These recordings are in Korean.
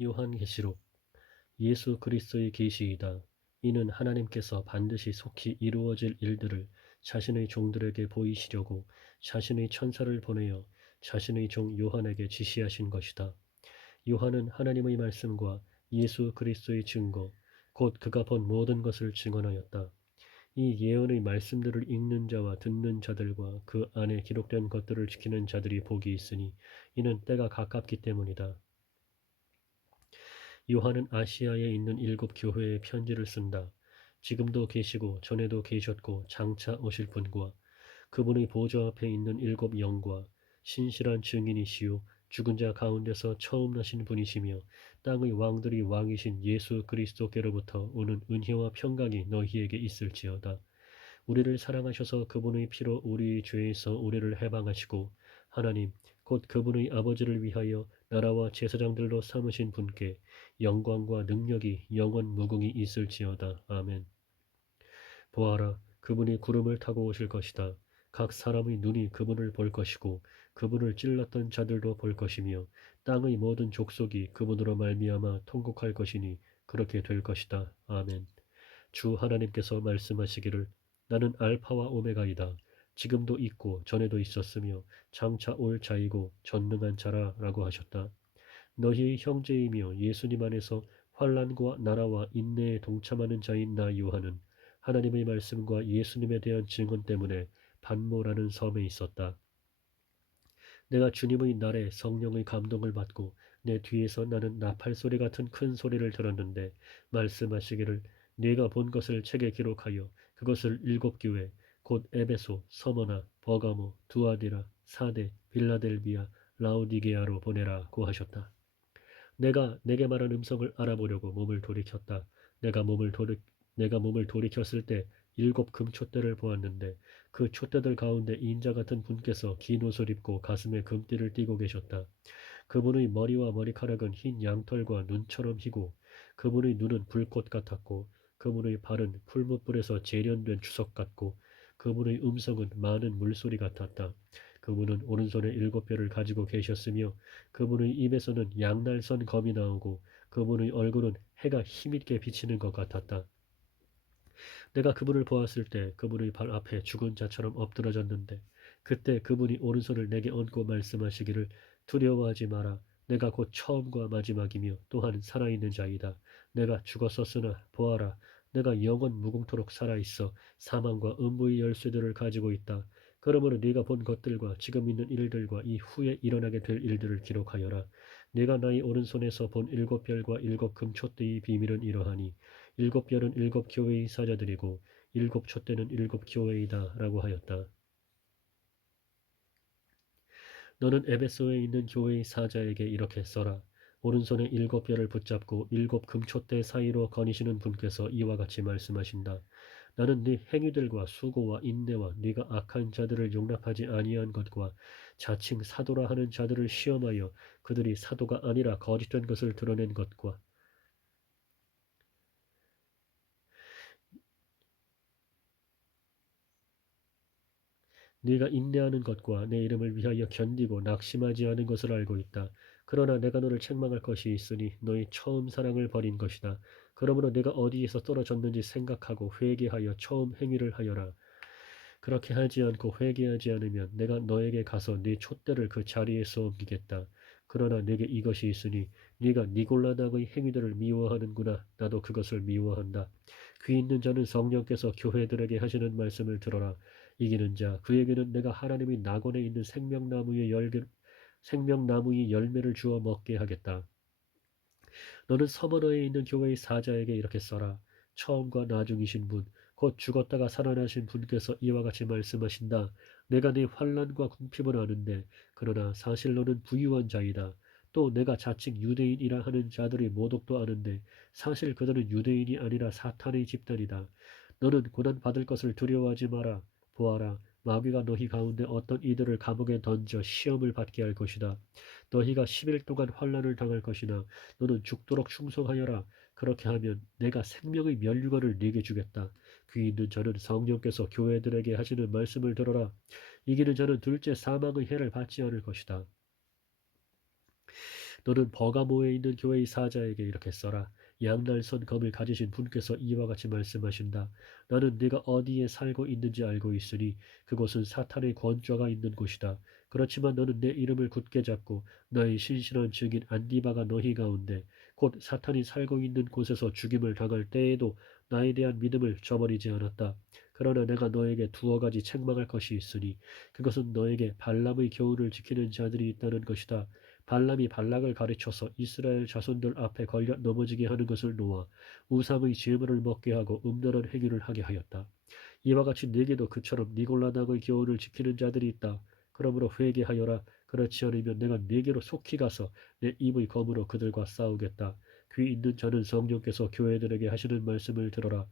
요한계시록. 예수 그리스도의 계시이다. 이는 하나님께서 반드시 속히 이루어질 일들을 자신의 종들에게 보이시려고 자신의 천사를 보내어 자신의 종 요한에게 지시하신 것이다. 요한은 하나님의 말씀과 예수 그리스도의 증거, 곧 그가 본 모든 것을 증언하였다. 이 예언의 말씀들을 읽는 자와 듣는 자들과 그 안에 기록된 것들을 지키는 자들이 복이 있으니 이는 때가 가깝기 때문이다. 요한은 아시아에 있는 7교회에 편지를 쓴다. 지금도 계시고 전에도 계셨고 장차 오실 분과 그분의 보좌 앞에 있는 7영과 신실한 증인이시요 죽은 자 가운데서 처음 나신 분이시며 땅의 왕들이 왕이신 예수 그리스도께로부터 오는 은혜와 평강이 너희에게 있을지어다. 우리를 사랑하셔서 그분의 피로 우리의 죄에서 우리를 해방하시고 하나님 곧 그분의 아버지를 위하여 나라와 제사장들로 삼으신 분께 영광과 능력이 영원 무궁히 있을지어다. 아멘. 보아라, 그분이 구름을 타고 오실 것이다. 각 사람의 눈이 그분을 볼 것이고 그분을 찔렀던 자들도 볼 것이며 땅의 모든 족속이 그분으로 말미암아 통곡할 것이니 그렇게 될 것이다. 아멘. 주 하나님께서 말씀하시기를 나는 알파와 오메가이다. 지금도 있고 전에도 있었으며 장차 올 자이고 전능한 자라 라고 하셨다. 너희의 형제이며 예수님 안에서 환난과 나라와 인내에 동참하는 자인 나 요한은 하나님의 말씀과 예수님에 대한 증언 때문에 반모라는 섬에 있었다. 내가 주님의 날에 성령의 감동을 받고 내 뒤에서 나는 나팔 소리 같은 큰 소리를 들었는데 말씀하시기를 네가 본 것을 책에 기록하여 그것을 7교회 곧 에베소, 서머나, 버가모, 두아디라, 사데, 빌라델비아, 라오디게아로 보내라고 하셨다. 내게 말한 음성을 알아보려고 몸을 돌이켰다. 내가 몸을 돌이 내가 몸을 돌이켰을 때 7금촛대를 보았는데 그 촛대들 가운데 인자 같은 분께서 긴 옷을 입고 가슴에 금띠를 띠고 계셨다. 그분의 머리와 머리카락은 흰 양털과 눈처럼 희고 그분의 눈은 불꽃 같았고 그분의 발은 풀무불에서 재련된 주석 같고 그분의 음성은 많은 물소리 같았다. 그분은 오른손에 7뼈를 가지고 계셨으며 그분의 입에서는 양날선 검이 나오고 그분의 얼굴은 해가 힘있게 비치는 것 같았다. 내가 그분을 보았을 때 그분의 발 앞에 죽은 자처럼 엎드러졌는데 그때 그분이 오른손을 내게 얹고 말씀하시기를 두려워하지 마라. 내가 곧 처음과 마지막이며 또한 살아있는 자이다. 내가 죽었었으나 보아라. 내가 영원 무궁토록 살아있어 사망과 음부의 열쇠들을 가지고 있다. 그러므로 네가 본 것들과 지금 있는 일들과 이 후에 일어나게 될 일들을 기록하여라. 네가 나의 오른손에서 본 7별과 7금촛대의 비밀은 이러하니 7별은 7교회의 사자들이고 7촛대는 7교회이다 라고 하였다. 너는 에베소에 있는 교회의 사자에게 이렇게 써라. 오른손에 7별을 붙잡고 7금촛대 사이로 거니시는 분께서 이와 같이 말씀하신다. 나는 네 행위들과 수고와 인내와 네가 악한 자들을 용납하지 아니한 것과 자칭 사도라 하는 자들을 시험하여 그들이 사도가 아니라 거짓된 것을 드러낸 것과 네가 인내하는 것과 내 이름을 위하여 견디고 낙심하지 않은 것을 알고 있다. 그러나 내가 너를 책망할 것이 있으니 너의 처음 사랑을 버린 것이다. 그러므로 내가 어디에서 떨어졌는지 생각하고 회개하여 처음 행위를 하여라. 그렇게 하지 않고 회개하지 않으면 내가 너에게 가서 네 촛대를 그 자리에서 옮기겠다. 그러나 내게 이것이 있으니 네가 니골라당의 행위들을 미워하는구나. 나도 그것을 미워한다. 귀 있는 자는 성령께서 교회들에게 하시는 말씀을 들어라. 이기는 자 그에게는 내가 하나님의 낙원에 있는 생명나무의 열매를 주어 먹게 하겠다. 너는 서머너에 있는 교회의 사자에게 이렇게 써라. 처음과 나중이신 분, 곧 죽었다가 살아나신 분께서 이와 같이 말씀하신다. 내가 네 환난과 궁핍을 아는데, 그러나 사실 너는 부유한 자이다. 또 내가 자칭 유대인이라 하는 자들의 모독도 아는데, 사실 그들은 유대인이 아니라 사탄의 집단이다. 너는 고난 받을 것을 두려워하지 마라. 보아라, 마귀가 너희 가운데 어떤 이들을 감옥에 던져 시험을 받게 할 것이다. 너희가 10일 동안 환난을 당할 것이나 너는 죽도록 충성하여라. 그렇게 하면 내가 생명의 면류관을 네게 주겠다. 귀 있는 자는 성령께서 교회들에게 하시는 말씀을 들어라. 이기는 자는 둘째 사망의 해를 받지 않을 것이다. 너는 버가모에 있는 교회의 사자에게 이렇게 써라. 양날선 검을 가지신 분께서 이와 같이 말씀하신다. 나는 네가 어디에 살고 있는지 알고 있으니 그곳은 사탄의 권좌가 있는 곳이다. 그렇지만 너는 내 이름을 굳게 잡고 너의 신실한 증인 안디바가 너희 가운데 곧 사탄이 살고 있는 곳에서 죽임을 당할 때에도 나에 대한 믿음을 저버리지 않았다. 그러나 내가 너에게 두어 가지 책망할 것이 있으니 그것은 너에게 발람의 교훈을 지키는 자들이 있다는 것이다. 발람이 발락을 가르쳐서 이스라엘 자손들 앞에 걸려 넘어지게 하는 것을 놓아 우상의 제물을 먹게 하고 음란한 행위를 하게 하였다. 이와 같이 네게도 그처럼 니골라당의 교훈을 지키는 자들이 있다. 그러므로 회개하여라. 그렇지 않으면 내가 네게로 속히 가서 내 입의 검으로 그들과 싸우겠다. 귀 있는 자는 성령께서 교회들에게 하시는 말씀을 들어라.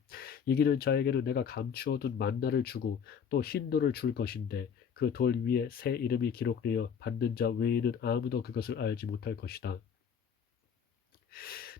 이기는 자에게는 내가 감추어둔 만나를 주고 또 흰 돌을 줄 것인데 그 돌 위에 새 이름이 기록되어 받는 자 외에는 아무도 그것을 알지 못할 것이다.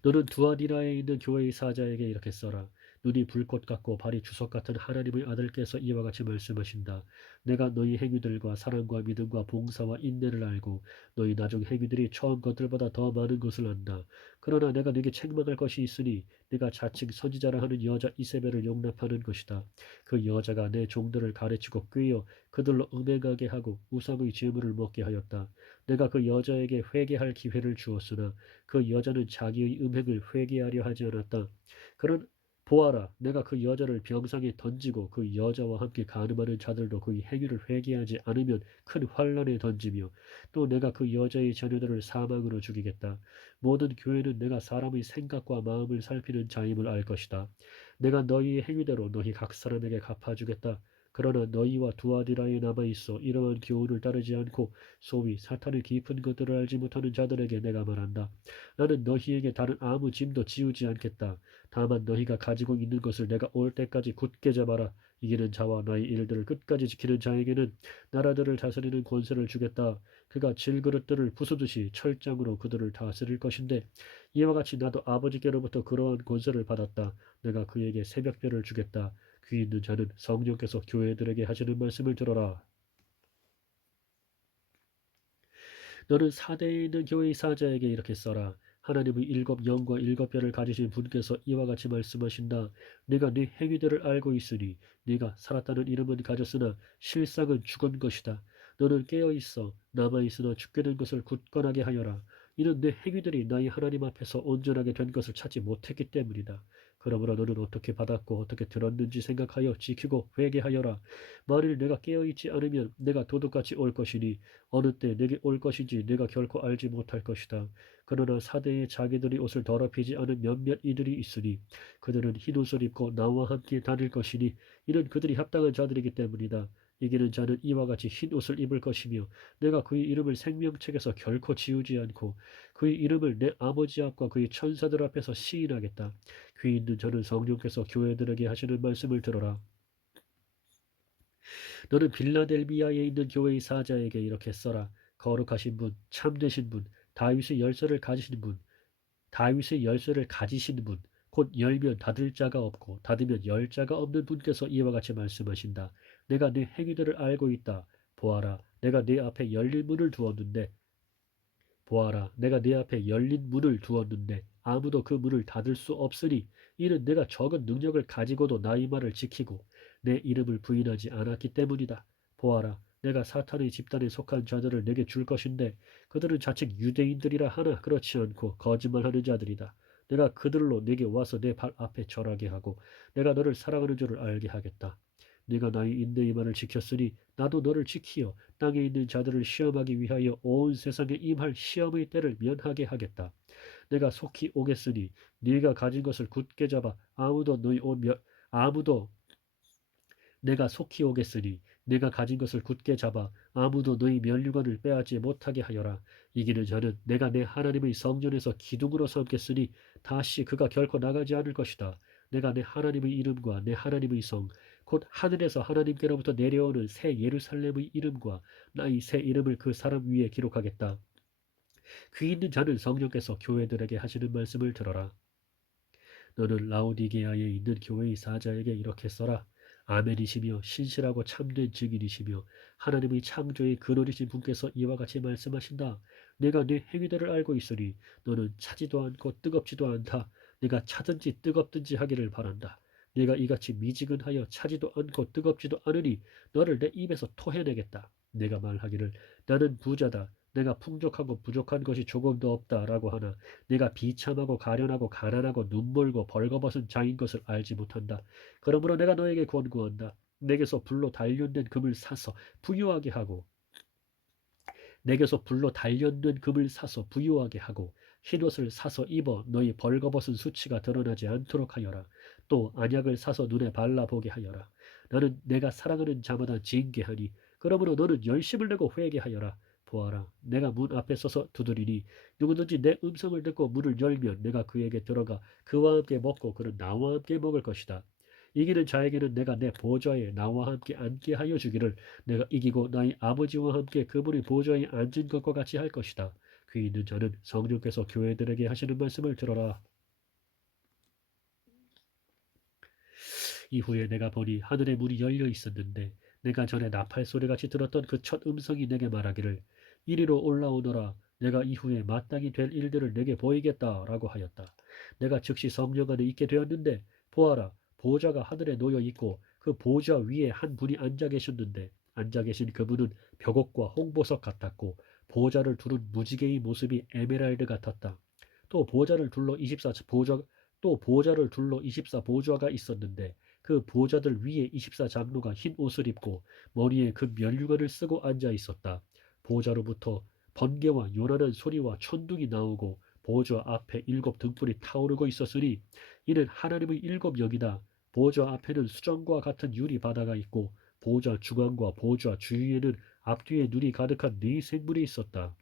너는 두아디라에 있는 교회의 사자에게 이렇게 써라. 눈이 불꽃 같고 발이 주석 같은 하나님의 아들께서 이와 같이 말씀하신다. 내가 너희 행위들과 사랑과 믿음과 봉사와 인내를 알고 너희 나중 행위들이 처음 것들보다 더 많은 것을 안다. 그러나 내가 네게 책망할 것이 있으니 네가 자칭 선지자라 하는 여자 이세벨을 용납하는 것이다. 그 여자가 내 종들을 가르치고 꾀어 그들로 음행하게 하고 우상의 제물을 먹게 하였다. 내가 그 여자에게 회개할 기회를 주었으나 그 여자는 자기의 음행을 회개하려 하지 않았다. 그런 보아라, 내가 그 여자를 병상에 던지고 그 여자와 함께 간음하는 자들도 그의 행위를 회개하지 않으면 큰 환란에 던지며 또 내가 그 여자의 자녀들을 사망으로 죽이겠다. 모든 교회는 내가 사람의 생각과 마음을 살피는 자임을 알 것이다. 내가 너희의 행위대로 너희 각 사람에게 갚아주겠다. 그러나 너희와 두아디라에 남아있어 이러한 교훈을 따르지 않고 소위 사탄의 깊은 것들을 알지 못하는 자들에게 내가 말한다. 나는 너희에게 다른 아무 짐도 지우지 않겠다. 다만 너희가 가지고 있는 것을 내가 올 때까지 굳게 잡아라. 이기는 자와 나의 일들을 끝까지 지키는 자에게는 나라들을 다스리는 권세를 주겠다. 그가 질그릇들을 부수듯이 철장으로 그들을 다스릴 것인데 이와 같이 나도 아버지께로부터 그러한 권세를 받았다. 내가 그에게 새벽별을 주겠다. 귀 있는 자는 성령께서 교회들에게 하시는 말씀을 들어라. 너는 사대에 있는 교회의 사자에게 이렇게 써라. 하나님의 일곱 영과 일곱 별을 가지신 분께서 이와 같이 말씀하신다. 네가 네 행위들을 알고 있으니 네가 살았다는 이름은 가졌으나 실상은 죽은 것이다. 너는 깨어있어 남아있으나 죽게 된 것을 굳건하게 하여라. 이는 내 행위들이 나의 하나님 앞에서 온전하게 된 것을 찾지 못했기 때문이다. 그러므로 너는 어떻게 받았고 어떻게 들었는지 생각하여 지키고 회개하여라. 만일 내가 깨어있지 않으면 내가 도둑같이 올 것이니 어느 때 내게 올 것인지 내가 결코 알지 못할 것이다. 그러나 사대에 자기들이 옷을 더럽히지 않은 몇몇 이들이 있으니 그들은 흰옷을 입고 나와 함께 다닐 것이니 이는 그들이 합당한 자들이기 때문이다. 이기는 자는 이와 같이 흰옷을 입을 것이며 내가 그의 이름을 생명책에서 결코 지우지 않고 그의 이름을 내 아버지 앞과 그의 천사들 앞에서 시인하겠다. 귀 있는 자는 성령께서 교회들에게 하시는 말씀을 들어라. 너는 빌라델비아에 있는 교회의 사자에게 이렇게 써라. 거룩하신 분, 참되신 분, 다윗의 열쇠를 가지신 분, 다윗의 열쇠를 가지신 분, 곧 열면 닫을 자가 없고 닫으면 열 자가 없는 분께서 이와 같이 말씀하신다. 내가 네 행위들을 알고 있다. 보아라, 내가 네 앞에 열린 문을 두었는데 보아라, 내가 네 앞에 열린 문을 두었는데 아무도 그 문을 닫을 수 없으니 이는 내가 적은 능력을 가지고도 나의 말을 지키고 내 이름을 부인하지 않았기 때문이다. 보아라, 내가 사탄의 집단에 속한 자들을 내게 줄 것인데 그들은 자칭 유대인들이라 하나 그렇지 않고 거짓말하는 자들이다. 내가 그들로 내게 와서 내 발 앞에 절하게 하고 내가 너를 사랑하는 줄을 알게 하겠다. 네가 나의 인내의 말을 지켰으니 나도 너를 지키어 땅에 있는 자들을 시험하기 위하여 온 세상에 임할 시험의 때를 면하게 하겠다. 내가 속히 오겠으니 네가 가진 것을 굳게 잡아 아무도 내가 속히 오겠으니 내가 가진 것을 굳게 잡아 아무도 너희 면류관을 빼앗지 못하게 하여라. 이기는 자는 내가 내 하나님의 성전에서 기둥으로 삼겠으니 다시 그가 결코 나가지 않을 것이다. 내가 내 하나님의 이름과 내 하나님의 성, 곧 하늘에서 하나님께로부터 내려오는 새 예루살렘의 이름과 나의 새 이름을 그 사람 위에 기록하겠다. 귀 있는 자는 성령께서 교회들에게 하시는 말씀을 들어라. 너는 라오디게아에 있는 교회의 사자에게 이렇게 써라. 아멘이시며 신실하고 참된 증인이시며 하나님의 창조의 근원이신 분께서 이와 같이 말씀하신다. 내가 네 행위들을 알고 있으니 너는 차지도 않고 뜨겁지도 않다. 내가 차든지 뜨겁든지 하기를 바란다. 네가 이같이 미지근하여 차지도 않고 뜨겁지도 않으니 너를 내 입에서 토해내겠다. 내가 말하기를 나는 부자다. 내가 풍족하고 부족한 것이 조금도 없다라고 하나 내가 비참하고 가련하고 가난하고 눈멀고 벌거벗은 자인 것을 알지 못한다. 그러므로 내가 너에게 권고한다. 내게서 불로 단련된 금을 사서 부유하게 하고 내게서 불로 단련된 금을 사서 부유하게 하고 흰옷을 사서 입어 너희 벌거벗은 수치가 드러나지 않도록 하여라. 또 안약을 사서 눈에 발라보게 하여라. 나는 내가 사랑하는 자마다 징계하니 그러므로 너는 열심을 내고 회개하여라. 보아라, 내가 문 앞에 서서 두드리니 누구든지 내 음성을 듣고 문을 열면 내가 그에게 들어가 그와 함께 먹고 그는 나와 함께 먹을 것이다. 이기는 자에게는 내가 내 보좌에 나와 함께 앉게 하여 주기를 내가 이기고 나의 아버지와 함께 그분의 보좌에 앉은 것과 같이 할 것이다. 귀 있는 자는 성령께서 교회들에게 하시는 말씀을 들어라. 이후에 내가 보니 하늘의 문이 열려 있었는데 내가 전에 나팔 소리같이 들었던 그 첫 음성이 내게 말하기를 이리로 올라오너라. 내가 이후에 마땅히 될 일들을 내게 보이겠다라고 하였다. 내가 즉시 성령 안에 있게 되었는데 보아라, 보좌가 하늘에 놓여 있고 그 보좌 위에 한 분이 앉아 계셨는데 앉아 계신 그분은 벽옥과 홍보석 같았고 보좌를 두른 무지개의 모습이 에메랄드 같았다. 또 보좌를 둘러 24 보좌 또 보좌를 둘러 24 보좌가 있었는데 그 보좌들 위에 24 장로가 흰 옷을 입고 머리에 그 면류관을 쓰고 앉아 있었다. 보좌로부터 번개와 요란한 소리와 천둥이 나오고 보좌 앞에 7 등불이 타오르고 있었으니 이는 하나님의 7영이다. 보좌 앞에는 수정과 같은 유리 바다가 있고 보좌 중앙과 보좌 주위에는 앞뒤에 눈이 가득한 4생물이 있었다.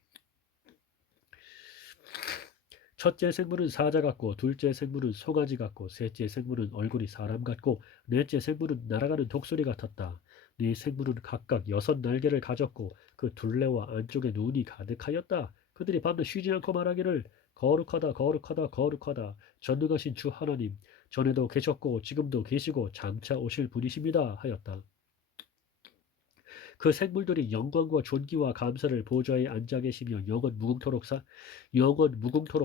첫째 생물은 사자 같고 둘째 생물은 송아지 같고 셋째 생물은 얼굴이 사람 같고 넷째 생물은 날아가는 독수리 같았다. 네 생물은 각각 6 날개를 가졌고 그 둘레와 안쪽에 눈이 가득하였다. 그들이 밤낮 쉬지 않고 말하기를 거룩하다 거룩하다 거룩하다 전능하신 주 하나님 전에도 계셨고 지금도 계시고 장차 오실 분이십니다 하였다. 그 생물들이 영광과 존귀와 감사를 보좌에 앉아 계시며 영원 무궁토록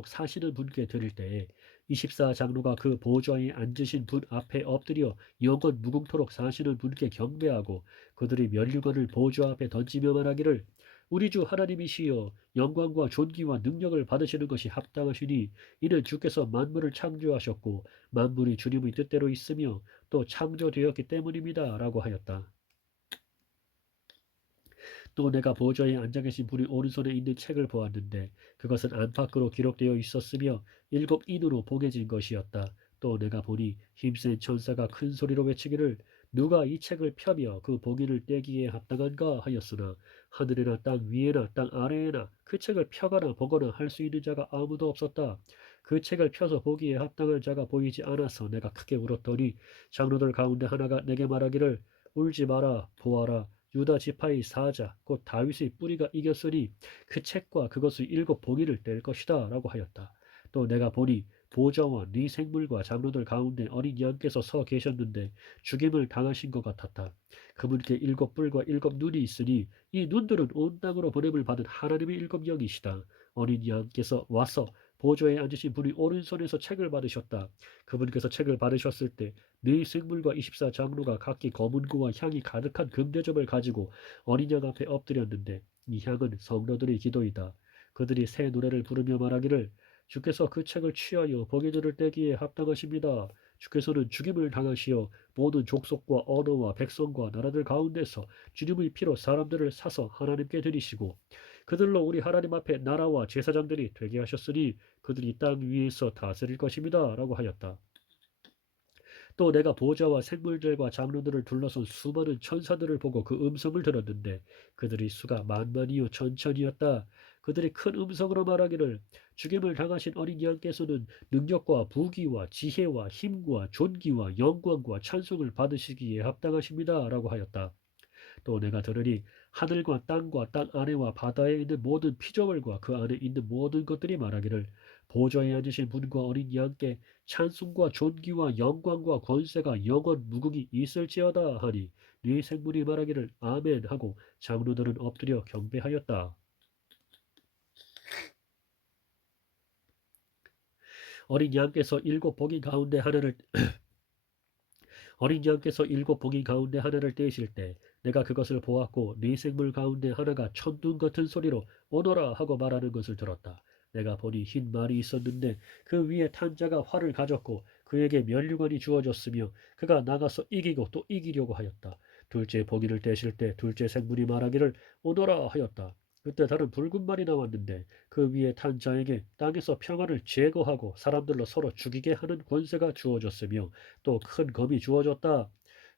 사시는 분께 드릴 때에 24 장로가 그 보좌에 앉으신 분 앞에 엎드려 영원 무궁토록 사시는 분께 경배하고 그들이 면류관을 보좌 앞에 던지며 말하기를 우리 주 하나님이시여 영광과 존귀와 능력을 받으시는 것이 합당하시니 이는 주께서 만물을 창조하셨고 만물이 주님의 뜻대로 있으며 또 창조되었기 때문입니다 라고 하였다. 또 내가 보좌에 앉아 계신 분이 오른손에 있는 책을 보았는데 그것은 안팎으로 기록되어 있었으며 7인으로 봉해진 것이었다. 또 내가 보니 힘센 천사가 큰 소리로 외치기를 누가 이 책을 펴며 그 봉인을 떼기에 합당한가 하였으나 하늘이나 땅 위에나 땅 아래에나 그 책을 펴거나 보거나 할 수 있는 자가 아무도 없었다. 그 책을 펴서 보기에 합당한 자가 보이지 않아서 내가 크게 울었더니 장로들 가운데 하나가 내게 말하기를 울지 마라 보아라 유다 지파의 사자 곧 다윗의 뿌리가 이겼으니 그 책과 그것의 7봉인을 뗄 것이다 라고 하였다. 또 내가 보니 보좌와 네 생물과 장로들 가운데 어린 양께서 서 계셨는데 죽임을 당하신 것 같았다. 그분께 7뿔과 7눈이 있으니 이 눈들은 온 땅으로 보냄을 받은 하나님의 7영이시다. 어린 양께서 와서 보좌에 앉으신 분이 오른손에서 책을 받으셨다. 그분께서 책을 받으셨을 때 네 생물과 24 장로가 각기 검은고와 향이 가득한 금대접을 가지고 어린 양 앞에 엎드렸는데 이 향은 성도들의 기도이다. 그들이 새 노래를 부르며 말하기를 주께서 그 책을 취하여 봉인들을 떼기에 합당하십니다. 주께서는 죽임을 당하시어 모든 족속과 언어와 백성과 나라들 가운데서 주님의 피로 사람들을 사서 하나님께 드리시고 그들로 우리 하나님 앞에 나라와 제사장들이 되게 하셨으니 그들이 땅 위에서 다스릴 것입니다. 라고 하였다. 또 내가 보좌와 생물들과 장로들을 둘러선 수많은 천사들을 보고 그 음성을 들었는데 그들의 수가 만만이요 천천이었다. 그들이 큰 음성으로 말하기를 죽임을 당하신 어린 양께서는 능력과 부귀와 지혜와 힘과 존귀와 영광과 찬송을 받으시기에 합당하십니다. 라고 하였다. 또 내가 들으니 하늘과 땅과 땅 아래와 바다에 있는 모든 피조물과 그 안에 있는 모든 것들이 말하기를 보좌에 앉으신 분과 어린 양께 찬송과 존귀와 영광과 권세가 영원 무궁히 있을지어다 하니 네 생물이 말하기를 아멘 하고 장로들은 엎드려 경배하였다. 어린 양께서 일곱 봉인 가운데 하나를 어린 양께서 일곱 봉인 가운데 하나를 떼실 때 내가 그것을 보았고 네 생물 가운데 하나가 천둥 같은 소리로 오너라 하고 말하는 것을 들었다. 내가 보니 흰 말이 있었는데 그 위에 탄 자가 활을 가졌고 그에게 면류관이 주어졌으며 그가 나가서 이기고 또 이기려고 하였다. 둘째 봉인을 떼실 때 둘째 생물이 말하기를 오너라 하였다. 그때 다른 붉은 말이 나왔는데 그 위에 탄 자에게 땅에서 평안을 제거하고 사람들로 서로 죽이게 하는 권세가 주어졌으며 또 큰 검이 주어졌다.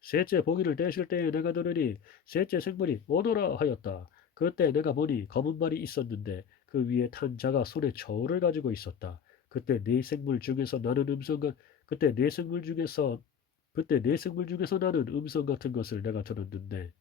셋째 보기를 떼실 때에 내가 들으니 셋째 생물이 오너라 하였다. 그때 내가 보니 검은 말이 있었는데 그 위에 탄 자가 손에 저울을 가지고 있었다. 그때 네 생물 중에서 나는 음성과 그때 네 생물 중에서 그때 네 생물 중에서 나는 음성 같은 것을 내가 들었는데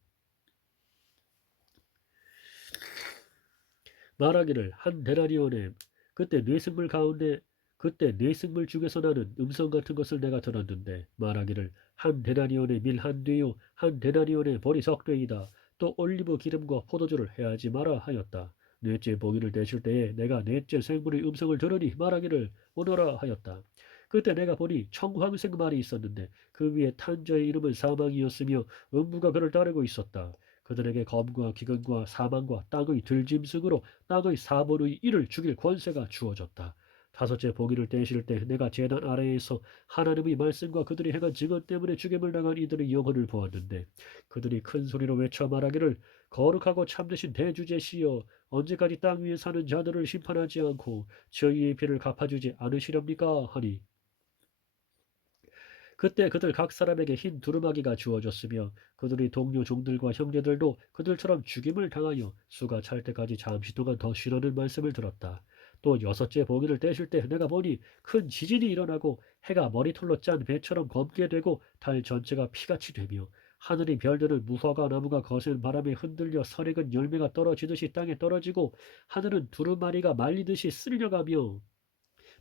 말하기를 한 데나리온에 그때 네 생물 가운데 그때 네 생물 중에서 나는 음성 같은 것을 내가 들었는데 말하기를 한 데나리온의 밀 한 뒤요 한 데나리온의 보리 석되이다 또 올리브 기름과 포도주를 해하지 마라 하였다. 넷째 보기를 내실 때에 내가 넷째 생물의 음성을 들으니 말하기를 오너라 하였다. 그때 내가 보니 청황색 말이 있었는데 그 위에 탄 자의 이름은 사망이었으며 음부가 그를 따르고 있었다. 그들에게 검과 기근과 사망과 땅의 들짐승으로 땅의 4분의 1을 죽일 권세가 주어졌다. 다섯째 보기를 떼실 때 내가 제단 아래에서 하나님의 말씀과 그들이 행한 증언 때문에 죽임을 당한 이들의 영혼을 보았는데 그들이 큰 소리로 외쳐 말하기를 거룩하고 참되신 대주제시여 언제까지 땅 위에 사는 자들을 심판하지 않고 저희의 피를 갚아주지 않으시렵니까 하니 그때 그들 각 사람에게 흰 두루마기가 주어졌으며 그들의 동료 종들과 형제들도 그들처럼 죽임을 당하여 수가 찰 때까지 잠시 동안 더 쉬라는 말씀을 들었다. 또 여섯째 보기를 떼실 때 내가 보니 큰 지진이 일어나고 해가 머리털로 짠 배처럼 검게 되고 달 전체가 피같이 되며 하늘의 별들은 무화과 나무가 거센 바람에 흔들려 설익은 열매가 떨어지듯이 땅에 떨어지고 하늘은 두루마리가 말리듯이 쓸려가며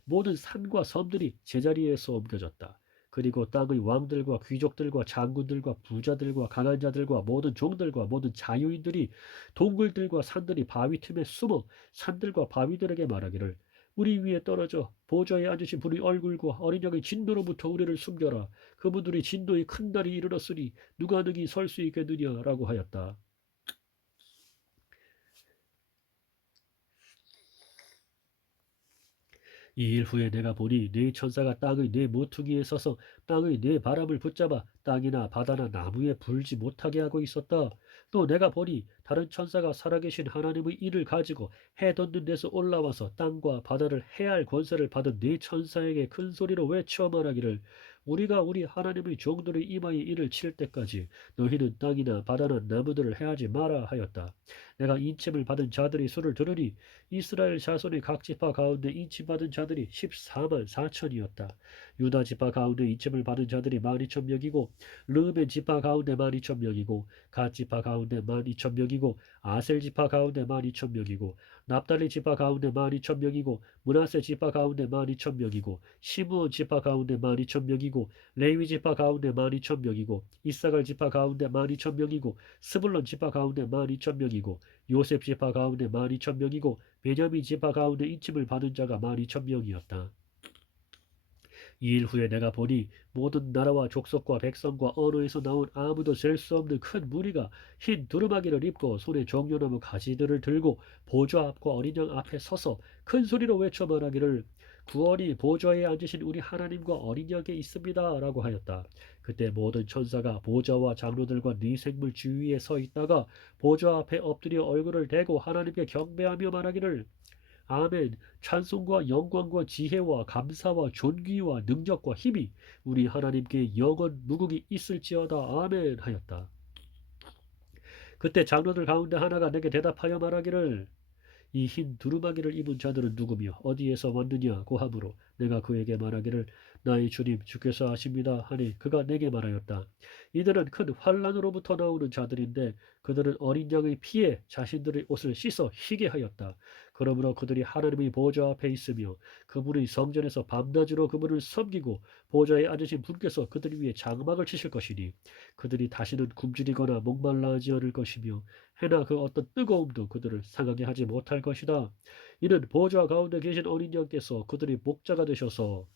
모든 산과 섬들이 제자리에서 옮겨졌다. 그리고 땅의 왕들과 귀족들과 장군들과 부자들과 강한 자들과 모든 종들과 모든 자유인들이 동굴들과 산들이 바위 틈에 숨어 산들과 바위들에게 말하기를 우리 위에 떨어져 보좌에 앉으신 분의 얼굴과 어린 양의 진노로부터 우리를 숨겨라. 그분들이 진노의 큰 날이 이르렀으니 누가 능히 설 수 있겠느냐라고 하였다. 이 일 후에 내가 보니 네 천사가 땅의 네 모퉁이에 서서 땅의 네 바람을 붙잡아 땅이나 바다나 나무에 불지 못하게 하고 있었다. 또 내가 보니 다른 천사가 살아계신 하나님의 일을 가지고 해 돋는 데서 올라와서 땅과 바다를 해할 권세를 받은 네 천사에게 큰 소리로 외쳐 말하기를 우리가 우리 하나님의 종들의 이마에 이를 칠 때까지 너희는 땅이나 바다나 나무들을 해하지 마라 하였다. 내가 인침을 받은 자들의 수를 들으니 이스라엘 자손의 각 지파 가운데 인침받은 자들이 14만 4천이었다. 유다 지파 가운데 인침을 받은 자들이 12,000명이고 르벤 지파 가운데 12,000명이고 갓 지파 가운데 12,000명이고 아셀 지파 가운데 12,000명이고 납달리 지파 가운데 12,000명이고 므낫세 지파 가운데 12,000명이고 시므온 지파 가운데 12,000명이고 레위 지파 가운데 12,000명이고 이사갈 지파 가운데 12,000명이고 스불론 지파 가운데 12,000명이고 요셉 지파 가운데 12,000명이고 베냐민 지파 가운데 인침을 받은 자가 12,000명이었다. 이 일 후에 내가 보니 모든 나라와 족속과 백성과 언어에서 나온 아무도 셀 수 없는 큰 무리가 흰 두루마기를 입고 손에 종려나무 가지들을 들고 보좌 앞과 어린 양 앞에 서서 큰 소리로 외쳐 말하기를 구원이 보좌에 앉으신 우리 하나님과 어린 양에 있습니다 라고 하였다. 그때 모든 천사가 보좌와 장로들과 네 생물 주위에 서 있다가 보좌 앞에 엎드려 얼굴을 대고 하나님께 경배하며 말하기를 아멘. 찬송과 영광과 지혜와 감사와 존귀와 능력과 힘이 우리 하나님께 영원 무궁히 있을지어다. 아멘 하였다. 그때 장로들 가운데 하나가 내게 대답하여 말하기를 이 흰 두루마기를 입은 자들은 누구며 어디에서 왔느냐 고함으로 내가 그에게 말하기를 나의 주님 주께서 아십니다 하니 그가 내게 말하였다. 이들은 큰 환란으로부터 나오는 자들인데 그들은 어린 양의 피에 자신들의 옷을 씻어 희게 하였다. 그러므로 그들이 하나님의 보좌 앞에 있으며 그분의 성전에서 밤낮으로 그분을 섬기고 보좌에 앉으신 분께서 그들 위에 장막을 치실 것이니 그들이 다시는 굶주리거나 목말라 하지 않을 것이며 해나 그 어떤 뜨거움도 그들을 상하게 하지 못할 것이다. 이는 보좌 가운데 계신 어린 양께서 그들의 목자가 되셔서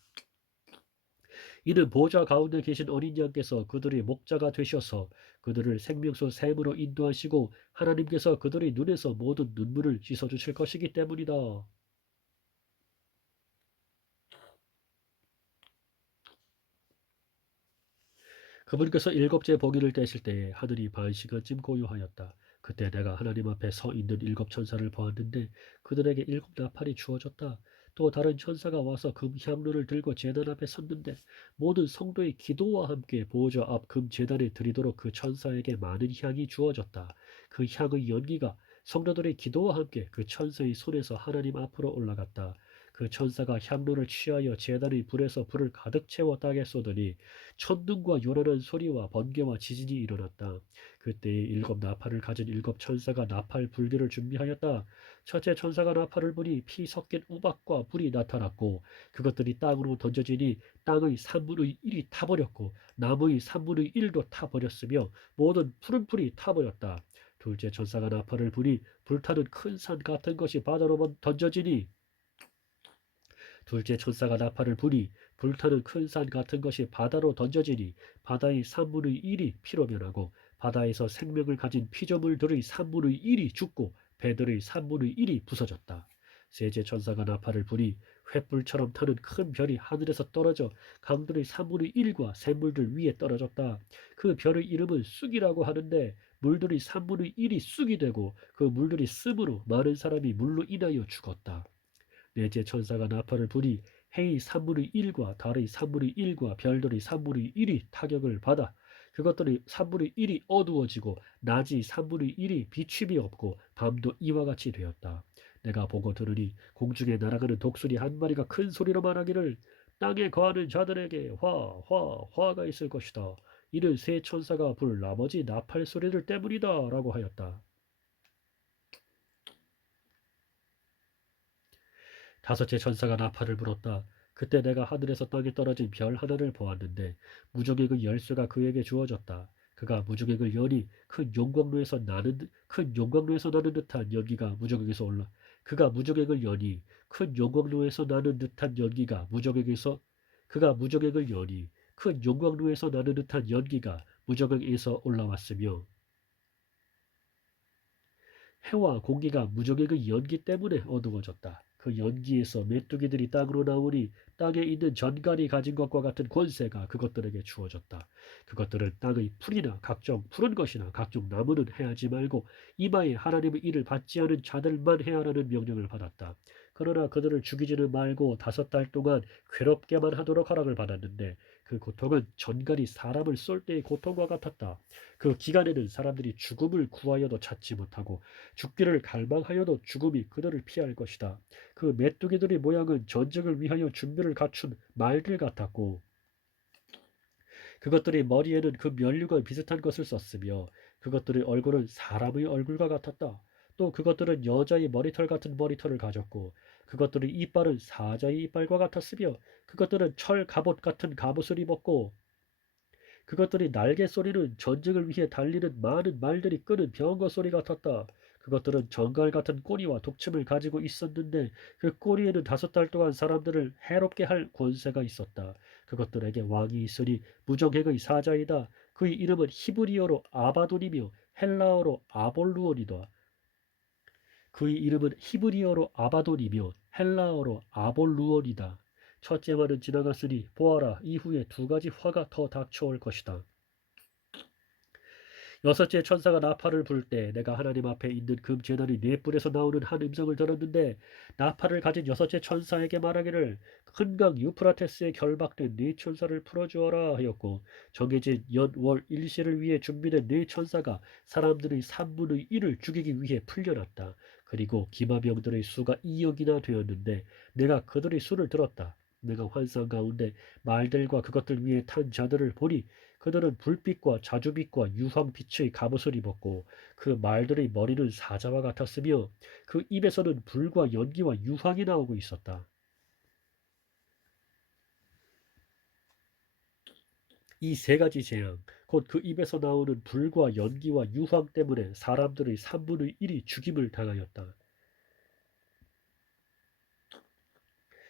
이는 보좌 가운데 계신 어린 양께서 그들의 목자가 되셔서 그들을 생명수 샘으로 인도하시고 하나님께서 그들의 눈에서 모든 눈물을 씻어주실 것이기 때문이다. 그분께서 일곱째 보기를 떼실 때에 하늘이 반시간쯤 고요하였다. 그때 내가 하나님 앞에 서 있는 일곱 천사를 보았는데 그들에게 일곱 나팔이 주어졌다. 또 다른 천사가 와서 금향로를 들고 제단 앞에 섰는데 모든 성도의 기도와 함께 보좌 앞 금제단에 드리도록 그 천사에게 많은 향이 주어졌다. 그 향의 연기가 성도들의 기도와 함께 그 천사의 손에서 하나님 앞으로 올라갔다. 그 천사가 향로를 취하여 제단의 불에서 불을 가득 채워 땅에 쏟으니 천둥과 요란한 소리와 번개와 지진이 일어났다. 그때에 일곱 나팔을 가진 일곱 천사가 나팔 불기를 준비하였다. 첫째 천사가 나팔을 부니 피 섞인 우박과 불이 나타났고 그것들이 땅으로 던져지니 땅의 3분의 1이 타버렸고 나무의 3분의 1도 타버렸으며 모든 푸른 풀이 타버렸다. 둘째 천사가 나팔을 부니 불타는 큰 산 같은 것이 바다로 던져지니 둘째 천사가 나팔을 부니 불타는 큰 산 같은 것이 바다로 던져지니 바다의 3분의 1이 피로 변하고 바다에서 생명을 가진 피조물들의 3분의 1이 죽고 배들의 3분의 1이 부서졌다. 셋째 천사가 나팔을 부니 횃불처럼 타는 큰 별이 하늘에서 떨어져 강들의 3분의 1과 샘물들 위에 떨어졌다. 그 별의 이름은 쑥이라고 하는데 물들의 3분의 1이 쑥이 되고 그 물들이 씀으로 많은 사람이 물로 인하여 죽었다. 넷째 천사가 나팔을 부니 해의 3분의 1과 달의 3분의 1과 별들의 3분의 1이 타격을 받아 그것들의 3분의 1이 어두워지고 낮이 3분의 1이 비춤이 없고 밤도 이와 같이 되었다. 내가 보고 들으니 공중에 날아가는 독수리 한 마리가 큰 소리로 말하기를 땅에 거하는 자들에게 화가 있을 것이다. 이는 세 천사가 불 나머지 나팔 소리들 때문이다 라고 하였다. 다섯째 천사가 나팔을 불었다. 그때 내가 하늘에서 땅에 떨어진 별 하나를 보았는데 무적액의 열쇠가 그에게 주어졌다. 그가 무적액을 여니 큰 용광로에서 나는 듯한 연기가 무적액에서 올라. 그가 무적액을 여니 큰 용광로에서 나는 듯한 연기가 무적액에서 그가 무적액을 여니 큰 용광로에서 나는 듯한 연기가 무적액에서 올라왔으며 해와 공기가 무적액의 연기 때문에 어두워졌다. 그 연기에서 메뚜기들이 땅으로 나오니 땅에 있는 전갈이 가진 것과 같은 권세가 그것들에게 주어졌다. 그것들은 땅의 풀이나 각종 푸른 것이나 각종 나무는 해하지 말고 이마에 하나님의 일을 받지 않은 자들만 해하라는 명령을 받았다. 그러나 그들을 죽이지는 말고 5달 동안 괴롭게만 하도록 허락을 받았는데 그 고통은 전갈이 사람을 쏠 때의 고통과 같았다. 그 기간에는 사람들이 죽음을 구하여도 찾지 못하고 죽기를 갈망하여도 죽음이 그들을 피할 것이다. 그 메뚜기들의 모양은 전쟁을 위하여 준비를 갖춘 말들 같았고 그것들의 머리에는 그 면류관 비슷한 것을 썼으며 그것들의 얼굴은 사람의 얼굴과 같았다. 또 그것들은 여자의 머리털 같은 머리털을 가졌고 그것들의 이빨은 사자의 이빨과 같았으며 그것들은 철 갑옷 같은 갑옷을 입었고 그것들이 날개 소리는 전쟁을 위해 달리는 많은 말들이 끄는 병거 소리 같았다. 그것들은 정갈 같은 꼬리와 독침을 가지고 있었는데 그 꼬리에는 5달 동안 사람들을 해롭게 할 권세가 있었다. 그것들에게 왕이 있으니 무정핵의 사자이다. 그의 이름은 히브리어로 아바돈이며 헬라어로 아볼루온이다. 그의 이름은 히브리어로 아바돈이며 헬라어로 아볼루온이다. 첫째 화는 지나갔으니 보아라 이후에 2가지 화가 더 닥쳐올 것이다. 여섯째 천사가 나팔을 불 때 내가 하나님 앞에 있는 금제단의 네 뿔에서 나오는 한 음성을 들었는데 나팔을 가진 여섯째 천사에게 말하기를 큰 강 유프라테스에 결박된 네 천사를 풀어주어라 하였고 정해진 연월 일시를 위해 준비된 네 천사가 사람들의 3분의 1을 죽이기 위해 풀려났다. 그리고 기마병들의 수가 2억이나 되었는데 내가 그들의 수를 들었다. 내가 환상 가운데 말들과 그것들 위에 탄 자들을 보니 그들은 불빛과 자주빛과 유황빛의 갑옷을 입었고 그 말들의 머리는 사자와 같았으며 그 입에서는 불과 연기와 유황이 나오고 있었다. 이 세 가지 재앙, 곧 그 입에서 나오는 불과 연기와 유황 때문에 사람들의 3분의 1이 죽임을 당하였다.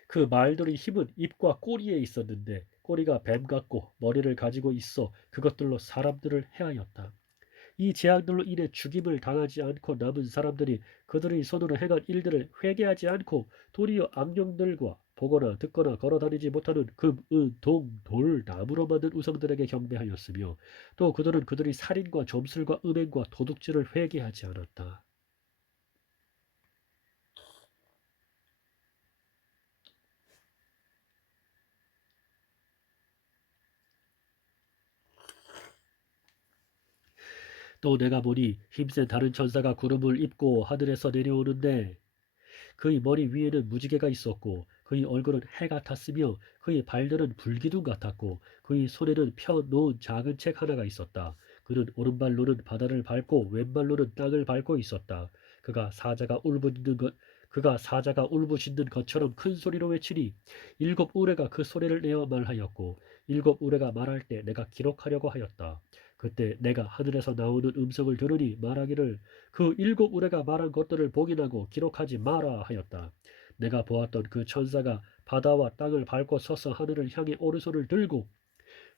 그 말들의 힘은 입과 꼬리에 있었는데 꼬리가 뱀 같고 머리를 가지고 있어 그것들로 사람들을 해하였다. 이 재앙들로 인해 죽임을 당하지 않고 남은 사람들이 그들의 손으로 행한 일들을 회개하지 않고 도리어 악령들과 보거나 듣거나 걸어다니지 못하는 금, 은, 동, 돌, 나무로 만든 우상들에게 경배하였으며 또 그들은 그들의 살인과 점술과 음행과 도둑질을 회개하지 않았다. 또 내가 보니 힘센 다른 천사가 구름을 입고 하늘에서 내려오는데 그의 머리 위에는 무지개가 있었고 그의 얼굴은 해 같았으며 그의 발들은 불기둥 같았고 그의 손에는 펴놓은 작은 책 하나가 있었다. 그는 오른발로는 바다를 밟고 왼발로는 땅을 밟고 있었다. 그가 사자가 울부짖는 것처럼 큰 소리로 외치니 일곱 우레가 그 소리를 내어 말하였고 일곱 우레가 말할 때 내가 기록하려고 하였다. 그때 내가 하늘에서 나오는 음성을 들으니 말하기를 그 일곱 우레가 말한 것들을 봉인하고 기록하지 마라 하였다. 내가 보았던 그 천사가 바다와 땅을 밟고 서서 하늘을 향해 오른손을 들고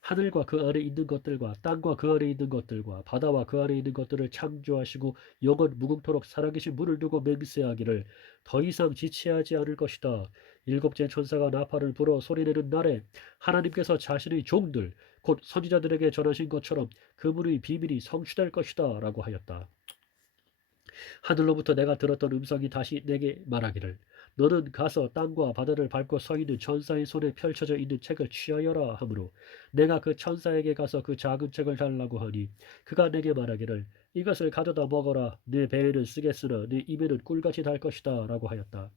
하늘과 그 안에 있는 것들과 땅과 그 안에 있는 것들과 바다와 그 안에 있는 것들을 창조하시고 영원 무궁토록 살아계신 문을 두고 맹세하기를 더 이상 지체하지 않을 것이다. 일곱째 천사가 나팔을 불어 소리내는 날에 하나님께서 자신의 종들 곧 선지자들에게 전하신 것처럼 그분의 비밀이 성취될 것이다 라고 하였다. 하늘로부터 내가 들었던 음성이 다시 내게 말하기를 너는 가서 땅과 바다를 밟고 서 있는 천사의 손에 펼쳐져 있는 책을 취하여라 하므로 내가 그 천사에게 가서 그 작은 책을 달라고 하니 그가 내게 말하기를 이것을 가져다 먹어라 내 배에는 쓰겠으나 내 입에는 꿀같이 달 것이다 라고 하였다.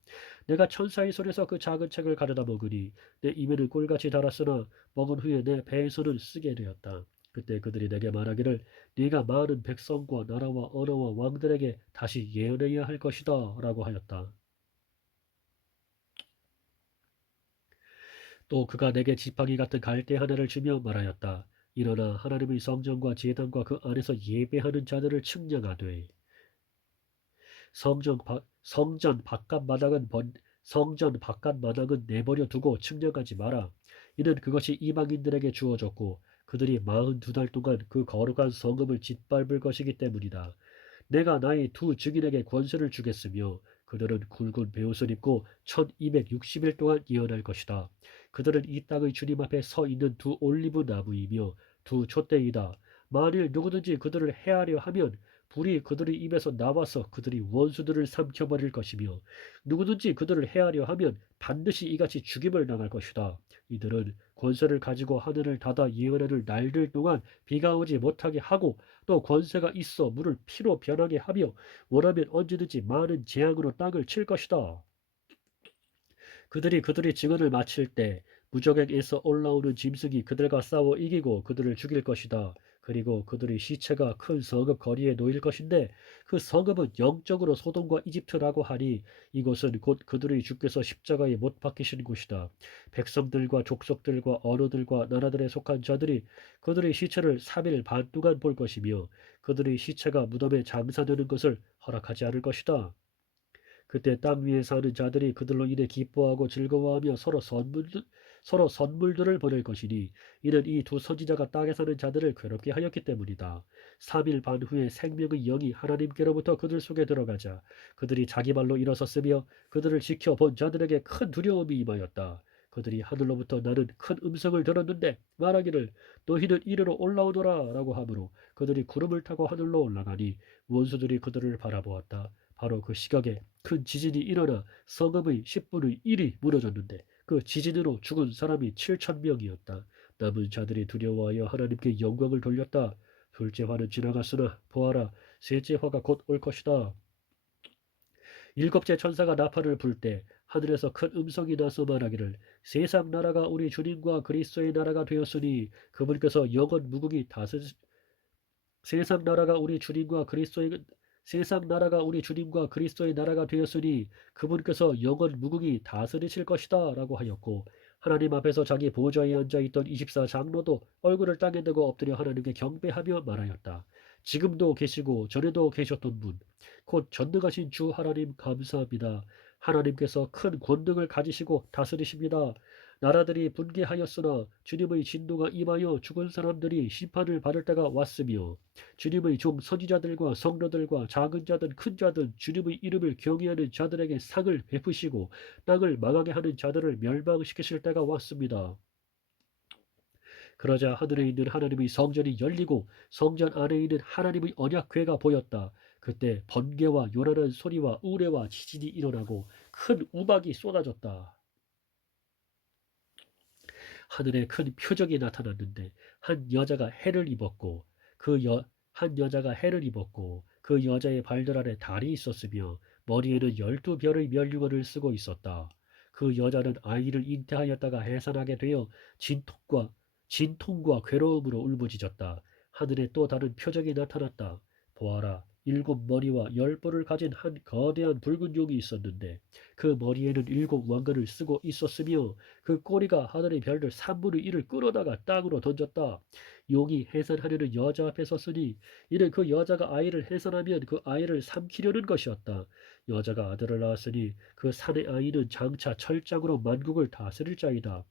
내가 천사의 손에서 그 작은 책을 가져다 먹으니 내 입에는 꿀같이 달았으나 먹은 후에 내 배에서는 쓰게 되었다. 그때 그들이 내게 말하기를 네가 많은 백성과 나라와 언어와 왕들에게 다시 예언해야 할 것이다 라고 하였다. 또 그가 내게 지팡이 같은 갈대 하나를 주며 말하였다. 일어나 하나님의 성전과 제단과 그 안에서 예배하는 자들을 측량하되 성전 바깥 마당은 내버려 두고 측량하지 마라. 이는 그것이 이방인들에게 주어졌고 그들이 42달 동안 그 거룩한 성읍을 짓밟을 것이기 때문이다. 내가 나의 두 증인에게 권세를 주겠으며 그들은 굵은 베옷을 입고 1260일 동안 예언할 것이다. 그들은 이 땅의 주님 앞에 서 있는 두 올리브 나무이며 두 촛대이다. 만일 누구든지 그들을 해하려 하면 불이 그들의 입에서 나와서 그들이 원수들을 삼켜버릴 것이며 누구든지 그들을 해하려 하면 반드시 이같이 죽임을 당할 것이다. 이들은 권세를 가지고 하늘을 닫아 예언하는 날들 동안 비가 오지 못하게 하고 또 권세가 있어 물을 피로 변하게 하며 원하면 언제든지 많은 재앙으로 땅을 칠 것이다. 그들이 증언을 마칠 때 무적에게서 올라오는 짐승이 그들과 싸워 이기고 그들을 죽일 것이다. 그리고 그들의 시체가 큰 성읍 거리에 놓일 것인데 그 성읍은 영적으로 소돔과 이집트라고 하니 이곳은 곧 그들의 주께서 십자가에 못 박히신 곳이다. 백성들과 족속들과 언어들과 나라들에 속한 자들이 그들의 시체를 3일 반 동안 볼 것이며 그들의 시체가 무덤에 장사되는 것을 허락하지 않을 것이다. 그때 땅 위에 사는 자들이 그들로 인해 기뻐하고 즐거워하며 서로 선물들을 보낼 것이니 이는 이 두 선지자가 땅에 사는 자들을 괴롭게 하였기 때문이다. 3일 반 후에 생명의 영이 하나님께로부터 그들 속에 들어가자 그들이 자기 발로 일어섰으며 그들을 지켜본 자들에게 큰 두려움이 임하였다. 그들이 하늘로부터 나는 큰 음성을 들었는데 말하기를 너희는 이리로 올라오너라 라고 하므로 그들이 구름을 타고 하늘로 올라가니 원수들이 그들을 바라보았다. 바로 그 시각에 큰 지진이 일어나 성읍의 10분의 1이 무너졌는데 그 지진으로 죽은 사람이 7,000명이었다. 남은 자들이 두려워하여 하나님께 영광을 돌렸다. 둘째 화는 지나갔으나 보아라 셋째 화가 곧 올 것이다. 일곱째 천사가 나팔을 불 때 하늘에서 큰 음성이 나서 말하기를 세상 나라가 우리 주님과 그리스도의 나라가 되었으니 그분께서 영원 무궁히 세상 나라가 우리 주님과 그리스도의 세상 나라가 우리 주님과 그리스도의 나라가 되었으니 그분께서 영원 무궁히 다스리실 것이다 라고 하였고 하나님 앞에서 자기 보좌에 앉아있던 24장로도 얼굴을 땅에 대고 엎드려 하나님께 경배하며 말하였다. 지금도 계시고 전에도 계셨던 분, 곧 전능하신 주 하나님 감사합니다. 하나님께서 큰 권능을 가지시고 다스리십니다. 나라들이 분개하였으나 주님의 진노가 임하여 죽은 사람들이 심판을 받을 때가 왔으며 주님의 종 선지자들과 성도들과 작은 자든 큰 자든 주님의 이름을 경외하는 자들에게 상을 베푸시고 땅을 망하게 하는 자들을 멸망시키실 때가 왔습니다. 그러자 하늘에 있는 하나님의 성전이 열리고 성전 안에 있는 하나님의 언약궤가 보였다. 그때 번개와 요란한 소리와 우레와 지진이 일어나고 큰 우박이 쏟아졌다. 하늘에 큰 표적이 나타났는데 한 여자가 해를 입었고 그 여자의 발들 아래 달이 있었으며 머리에는 12별의 면류관을 쓰고 있었다. 그 여자는 아이를 잉태하였다가 해산하게 되어 진통과 괴로움으로 울부짖었다. 하늘에 또 다른 표적이 나타났다. 보아라, 7머리와 10뿔을 가진 한 거대한 붉은 용이 있었는데 그 머리에는 7왕관을 쓰고 있었으며 그 꼬리가 하늘의 별들 3분의 1을 끌어다가 땅으로 던졌다. 용이 해산하려는 여자 앞에 섰으니 이는 그 여자가 아이를 해산하면 그 아이를 삼키려는 것이었다. 여자가 아들을 낳았으니 그 산의 아이는 장차 철장으로 만국을 다스릴 자이다.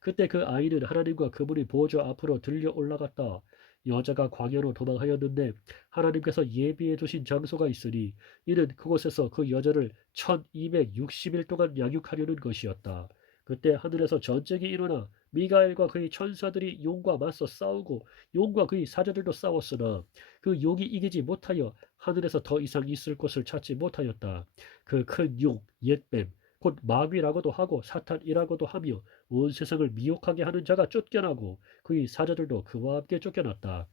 그때 그 아이는 하나님과 그분의 보좌 앞으로 들려 올라갔다. 여자가 광야로 도망하였는데 하나님께서 예비해 두신 장소가 있으니 이는 그곳에서 그 여자를 1260일 동안 양육하려는 것이었다. 그때 하늘에서 전쟁이 일어나 미가엘과 그의 천사들이 용과 맞서 싸우고 용과 그의 사자들도 싸웠으나 그 용이 이기지 못하여 하늘에서 더 이상 있을 곳을 찾지 못하였다. 그 큰 용, 옛뱀, 곧 마귀라고도 하고 사탄이라고도 하며 온 세상을 미혹하게 하는 자가 쫓겨나고 그의 사자들도 그와 함께 쫓겨났다.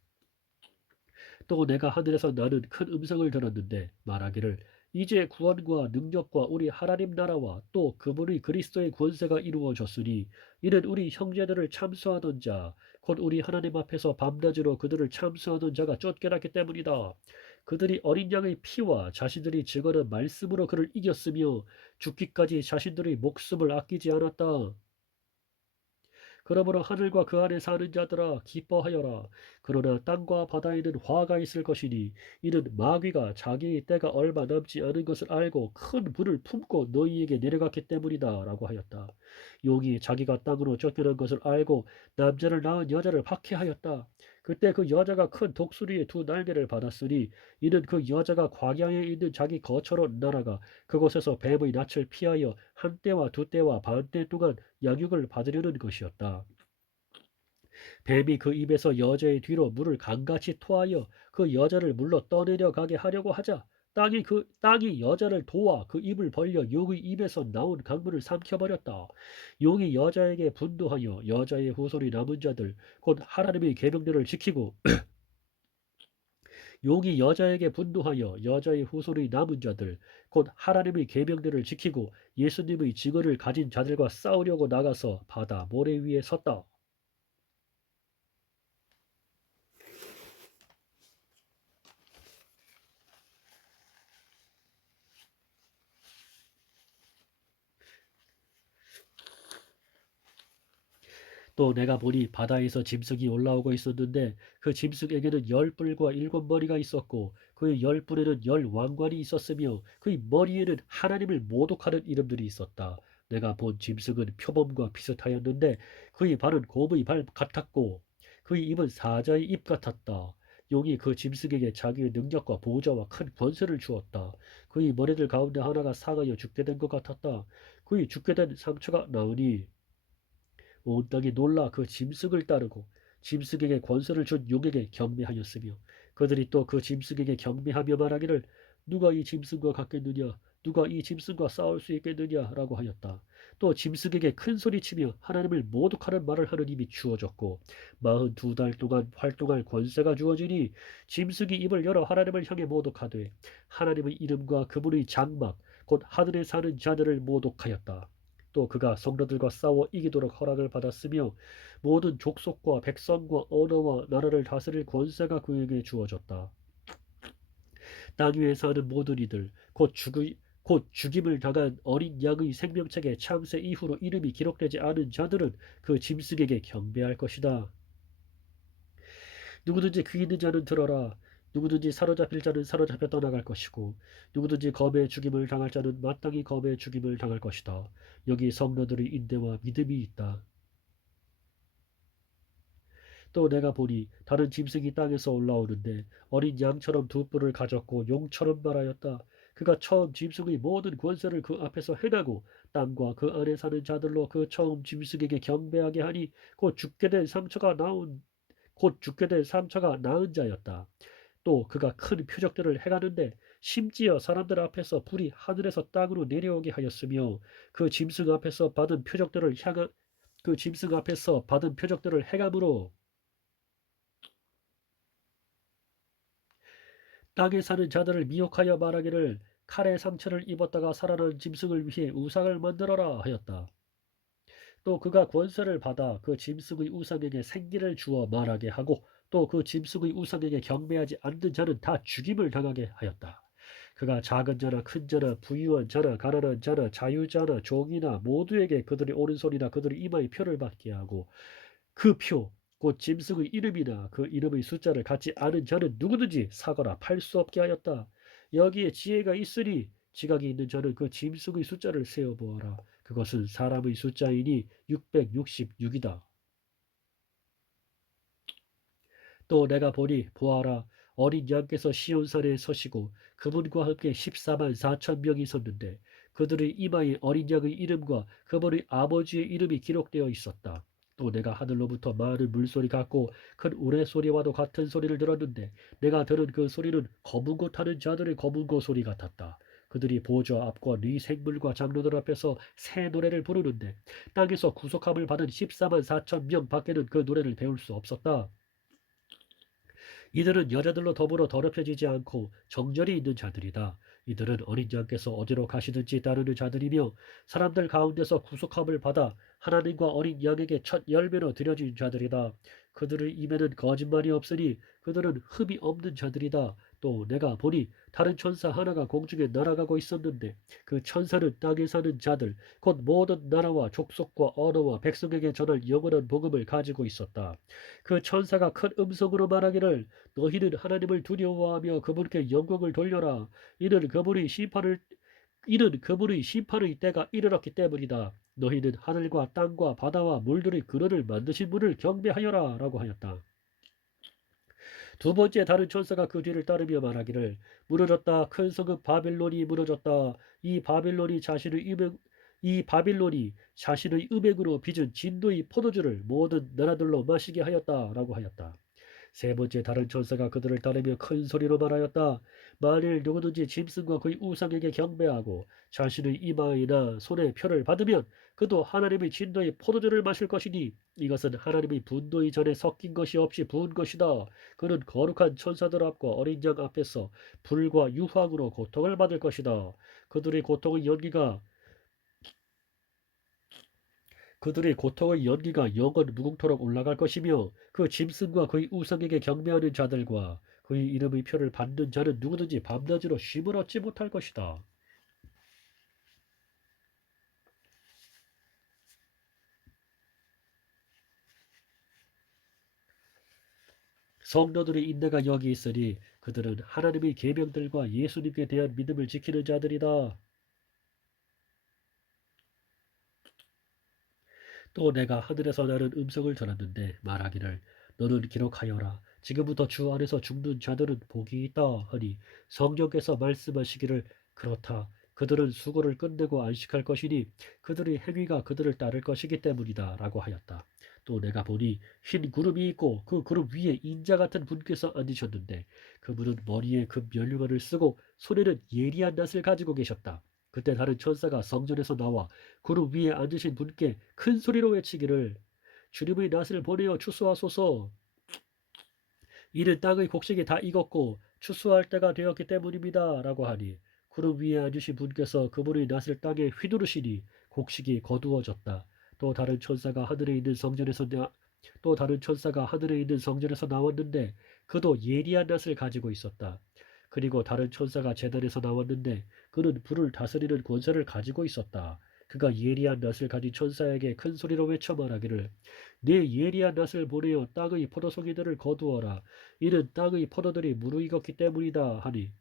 또 내가 하늘에서 나는 큰 음성을 들었는데 말하기를 이제 구원과 능력과 우리 하나님 나라와 또 그분의 그리스도의 권세가 이루어졌으니 이는 우리 형제들을 참수하던 자, 곧 우리 하나님 앞에서 밤낮으로 그들을 참수하던 자가 쫓겨났기 때문이다. 그들이 어린 양의 피와 자신들이 증언한 말씀으로 그를 이겼으며 죽기까지 자신들의 목숨을 아끼지 않았다. 그러므로 하늘과 그 안에 사는 자들아 기뻐하여라. 그러나 땅과 바다에는 화가 있을 것이니 이는 마귀가 자기의 때가 얼마 남지 않은 것을 알고 큰 불을 품고 너희에게 내려갔기 때문이다 라고 하였다. 용이 자기가 땅으로 쫓겨난 것을 알고 남자를 낳은 여자를 박해하였다. 그때 그 여자가 큰 독수리의 두 날개를 받았으니 이는 그 여자가 광야에 있는 자기 거처로 날아가 그곳에서 뱀의 낯을 피하여 한 때와 두 때와 반 때 동안 양육을 받으려는 것이었다. 뱀이 그 입에서 여자의 뒤로 물을 강같이 토하여 그 여자를 물러 떠내려 가게 하려고 하자 땅이 여자를 도와 그 입을 벌려 용의 입에서 나온 강물을 삼켜버렸다. 용이 여자에게 분노하여 여자의 후손이 남은 자들 곧 하나님의 계명들을 지키고 용이 여자에게 분노하여 여자의 후손의 남은 자들 곧 하나님의 계명들을 지키고 예수님의 증언을 가진 자들과 싸우려고 나가서 바다 모래 위에 섰다. 또 내가 보니 바다에서 짐승이 올라오고 있었는데 그 짐승에게는 10뿔과 7머리가 있었고 그의 10뿔에는 10왕관이 있었으며 그의 머리에는 하나님을 모독하는 이름들이 있었다. 내가 본 짐승은 표범과 비슷하였는데 그의 발은 곰의 발 같았고 그의 입은 사자의 입 같았다. 용이 그 짐승에게 자기의 능력과 보좌와 큰 권세를 주었다. 그의 머리들 가운데 하나가 상하여 죽게 된 것 같았다. 그의 죽게 된 상처가 나으니 온 땅이 놀라 그 짐승을 따르고 짐승에게 권세를 준 용에게 경배하였으며 그들이 또 그 짐승에게 경배하며 말하기를 누가 이 짐승과 같겠느냐 누가 이 짐승과 싸울 수 있겠느냐라고 하였다. 또 짐승에게 큰 소리치며 하나님을 모독하는 말을 하는 입이 주어졌고 42달 동안 활동할 권세가 주어지니 짐승이 입을 열어 하나님을 향해 모독하되 하나님의 이름과 그분의 장막 곧 하늘에 사는 자들을 모독하였다. 또 그가 성도들과 싸워 이기도록 허락을 받았으며 모든 족속과 백성과 언어와 나라를 다스릴 권세가 그에게 주어졌다. 땅 위에 사는 모든 이들 곧 죽임을 당한 어린 양의 생명책에 창세 이후로 이름이 기록되지 않은 자들은 그 짐승에게 경배할 것이다. 누구든지 귀 있는 자는 들어라. 누구든지 사로잡힐 자는 사로잡혀 떠나갈 것이고 누구든지 검에 죽임을 당할 자는 마땅히 검에 죽임을 당할 것이다. 여기 성도들의 인내와 믿음이 있다. 또 내가 보니 다른 짐승이 땅에서 올라오는데 어린 양처럼 두 뿔을 가졌고 용처럼 말하였다. 그가 처음 짐승의 모든 권세를 그 앞에서 행하고 땅과 그 안에 사는 자들로 그 처음 짐승에게 경배하게 하니 곧 죽게 된 삼처가 나은 자였다. 또 그가 큰 표적들을 행하는데 심지어 사람들 앞에서 불이 하늘에서 땅으로 내려오게 하였으며 그 짐승 앞에서 받은 표적들을 행함으로 땅에 사는 자들을 미혹하여 말하기를 칼의 상처를 입었다가 살아난 짐승을 위해 우상을 만들어라 하였다. 또 그가 권세를 받아 그 짐승의 우상에게 생기를 주어 말하게 하고 또 그 짐승의 우상에게 경배하지 않는 자는 다 죽임을 당하게 하였다. 그가 작은 자나 큰 자나 부유한 자나 가난한 자나 자유자나 종이나 모두에게 그들의 오른손이나 그들의 이마에 표를 받게 하고 그 표, 곧 짐승의 이름이나 그 이름의 숫자를 갖지 않은 자는 누구든지 사거나 팔 수 없게 하였다. 여기에 지혜가 있으니 지각이 있는 자는 그 짐승의 숫자를 세어 보아라. 그것은 사람의 숫자이니 666이다. 또 내가 보니 보아라 어린 양께서 시온산에 서시고 그분과 함께 14만 4천 명이 섰는데 그들의 이마에 어린 양의 이름과 그분의 아버지의 이름이 기록되어 있었다. 또 내가 하늘로부터 많은 물소리 같고 큰 우레소리와도 같은 소리를 들었는데 내가 들은 그 소리는 검은고 타는 자들의 검은고 소리 같았다. 그들이 보좌 앞과 네 생물과 장로들 앞에서 새 노래를 부르는데 땅에서 구속함을 받은 14만 4천 명 밖에는 그 노래를 배울 수 없었다. 이들은 여자들로 더불어 더럽혀지지 않고 정절이 있는 자들이다. 이들은 어린 양께서 어디로 가시든지 따르는 자들이며 사람들 가운데서 구속함을 받아 하나님과 어린 양에게 첫 열매로 드려진 자들이다. 그들의 입에는 거짓말이 없으니 그들은 흠이 없는 자들이다. 또 내가 보니 다른 천사 하나가 공중에 날아가고 있었는데 그 천사는 땅에 사는 자들 곧 모든 나라와 족속과 언어와 백성에게 전할 영원한 복음을 가지고 있었다. 그 천사가 큰 음성으로 말하기를 너희는 하나님을 두려워하며 그분께 영광을 돌려라. 이는 그분의 심판의 때가 이르렀기 때문이다. 너희는 하늘과 땅과 바다와 물들의 근원을 만드신 분을 경배하여라. 라고 하였다. 두 번째 다른 천사가 그 뒤를 따르며 말하기를 무너졌다. 큰 성읍 바빌론이 무너졌다. 이 바빌론이 자신의 음행으로 빚은 진노의 포도주를 모든 나라들로 마시게 하였다. 라고 하였다. 세 번째 다른 천사가 그들을 따르며 큰 소리로 말하였다. 만일 누구든지 짐승과 그의 우상에게 경배하고 자신의 이마이나 손에 표를 받으면 그도 하나님의 진노의 포도주를 마실 것이니 이것은 하나님의 분노의 전에 섞인 것이 없이 부은 것이다. 그는 거룩한 천사들 앞과 어린 양 앞에서 불과 유황으로 고통을 받을 것이다. 그들의 고통의 연기가 그들의 고통의 연기가 영원 무궁토록 올라갈 것이며 그 짐승과 그의 우상에게 경배하는 자들과 그의 이름의 표를 받는 자는 누구든지 밤낮으로 쉼을 얻지 못할 것이다. 성도들의 인내가 여기 있으니 그들은 하나님의 계명들과 예수님께 대한 믿음을 지키는 자들이다. 또 내가 하늘에서 나는 음성을 들었는데 말하기를 너는 기록하여라. 지금부터 주 안에서 죽는 자들은 복이 있다 하니 성령께서 말씀하시기를 그렇다. 그들은 수고를 끝내고 안식할 것이니 그들의 행위가 그들을 따를 것이기 때문이다 라고 하였다. 또 내가 보니 흰 구름이 있고 그 구름 위에 인자 같은 분께서 앉으셨는데 그분은 머리에 금 면류관을 쓰고 손에는 예리한 낫을 가지고 계셨다. 그때 다른 천사가 성전에서 나와 구름 위에 앉으신 분께 큰 소리로 외치기를 주님의 낫을 보내어 추수하소서. 이는 땅의 곡식이 다 익었고 추수할 때가 되었기 때문입니다. 라고 하니 구름 위에 앉으신 분께서 그분의 낯을 땅에 휘두르시니 곡식이 거두어졌다. 또 다른 천사가 하늘에 있는 성전에서 나왔는데 그도 예리한 낯을 가지고 있었다. 그리고 다른 천사가 제단에서 나왔는데 그는 불을 다스리는 권세를 가지고 있었다. 그가 예리한 낯을 가진 천사에게 큰 소리로 외쳐 말하기를 네 예리한 낯을 보내어 땅의 포도송이들을 거두어라. 이는 땅의 포도들이 무르익었기 때문이다 하니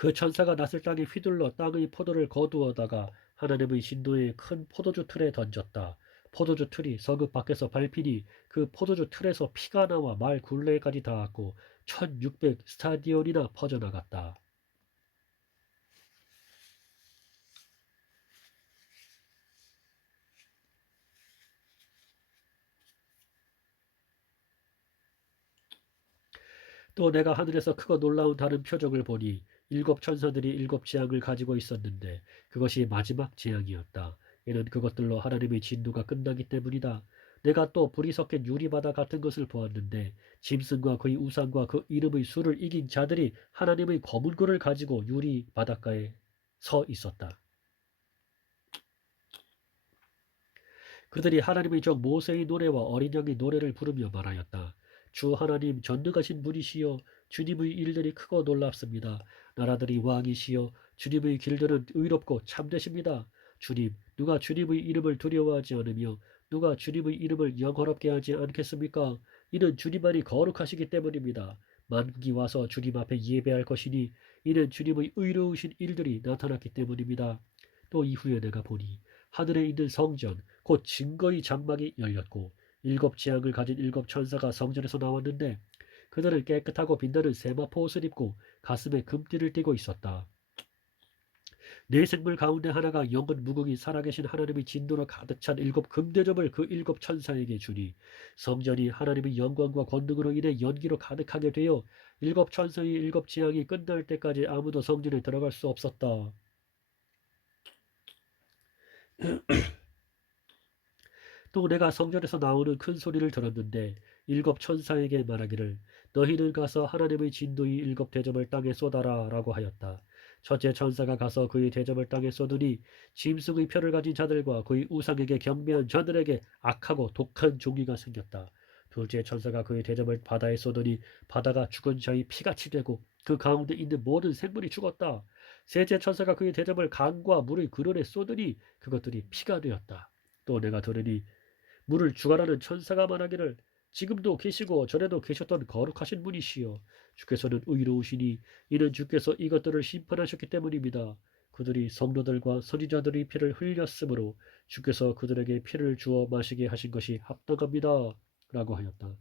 그 천사가 낯을 땅에 휘둘러 땅의 포도를 거두어다가 하나님의 진노의 큰 포도주 틀에 던졌다. 포도주 틀이 성읍 밖에서 밟히니 그 포도주 틀에서 피가 나와 말 굴레까지 닿았고 1600 스타디온이나 퍼져나갔다. 또 내가 하늘에서 크고 놀라운 다른 표적을 보니 일곱 천사들이 일곱 재앙을 가지고 있었는데 그것이 마지막 재앙이었다. 이는 그것들로 하나님의 진노가 끝나기 때문이다. 내가 또 불이 섞인 유리바다 같은 것을 보았는데 짐승과 그의 우상과 그 이름의 수를 이긴 자들이 하나님의 검은 굴을 가지고 유리 바닷가에 서 있었다. 그들이 하나님의 종 모세의 노래와 어린 양의 노래를 부르며 말하였다. 주 하나님 전능하신 분이시여 주님의 일들이 크고 놀랍습니다. 나라들이 왕이시여 주님의 길들은 의롭고 참되십니다. 주님 누가 주님의 이름을 두려워하지 않으며 누가 주님의 이름을 영화롭게 하지 않겠습니까? 이는 주님만이 거룩하시기 때문입니다. 만국이 와서 주님 앞에 예배할 것이니 이는 주님의 의로우신 일들이 나타났기 때문입니다. 또 이후에 내가 보니 하늘에 있는 성전 곧 증거의 장막이 열렸고 일곱 재앙을 가진 일곱 천사가 성전에서 나왔는데 그들은 깨끗하고 빛나는 세마포 옷을 입고 가슴에 금띠를 띠고 있었다. 네 생물 가운데 하나가 영원 무궁히 살아계신 하나님의 진노로 가득 찬 일곱 금대접을 그 일곱 천사에게 주니 성전이 하나님의 영광과 권능으로 인해 연기로 가득하게 되어 일곱 천사의 일곱 재앙이 끝날 때까지 아무도 성전에 들어갈 수 없었다. 또 내가 성전에서 나오는 큰 소리를 들었는데 일곱 천사에게 말하기를 너희는 가서 하나님의 진노의 일곱 대접을 땅에 쏟아라 라고 하였다. 첫째 천사가 가서 그의 대접을 땅에 쏟으니 짐승의 표를 가진 자들과 그의 우상에게 경배한 자들에게 악하고 독한 종기가 생겼다. 둘째 천사가 그의 대접을 바다에 쏟으니 바다가 죽은 자의 피같이 되고 그 가운데 있는 모든 생물이 죽었다. 셋째 천사가 그의 대접을 강과 물의 근원에 쏟으니 그것들이 피가 되었다. 또 내가 들으니 물을 주관하는 천사가 말하기를 지금도 계시고 전에도 계셨던 거룩하신 분이시여 주께서는 의로우시니 이는 주께서 이것들을 심판하셨기 때문입니다. 그들이 성도들과 선지자들의 피를 흘렸으므로 주께서 그들에게 피를 주어 마시게 하신 것이 합당합니다. 라고 하였다.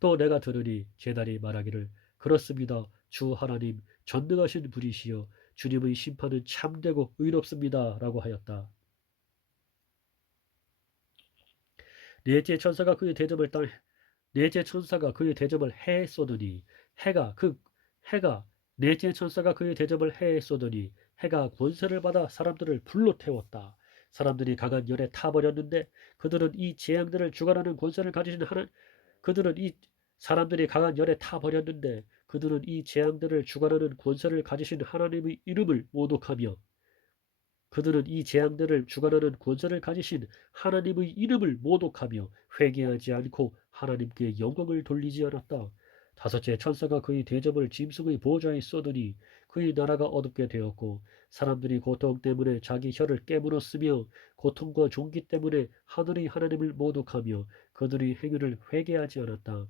또 내가 들으니 제단이 말하기를 그렇습니다. 주 하나님 전능하신 분이시여 주님의 심판은 참되고 의롭습니다. 라고 하였다. 넷째 천사가 그의 대접을 땅 넷째 천사가 그의 대접을 해에 쏟으니 해가 넷째 천사가 그의 대접을 해에 쏟으니 해가 권세를 받아 사람들을 불로 태웠다. 사람들이 강한 열에 타버렸는데 그들은 이 재앙들을 주관하는 권세를 가지신 하나 그들은 이 사람들이 강한 열에 타버렸는데 그들은 이 재앙들을 주관하는 권세를 가지신 하나님의 이름을 모독하며 그들은 이 재앙들을 주관하는 권세를 가지신 하나님의 이름을 모독하며 회개하지 않고 하나님께 영광을 돌리지 않았다. 다섯째 천사가 그의 대접을 짐승의 보좌에 쏟으니 그의 나라가 어둡게 되었고 사람들이 고통 때문에 자기 혀를 깨물었으며 고통과 종기 때문에 하늘의 하나님을 모독하며 그들의 행위를 회개하지 않았다.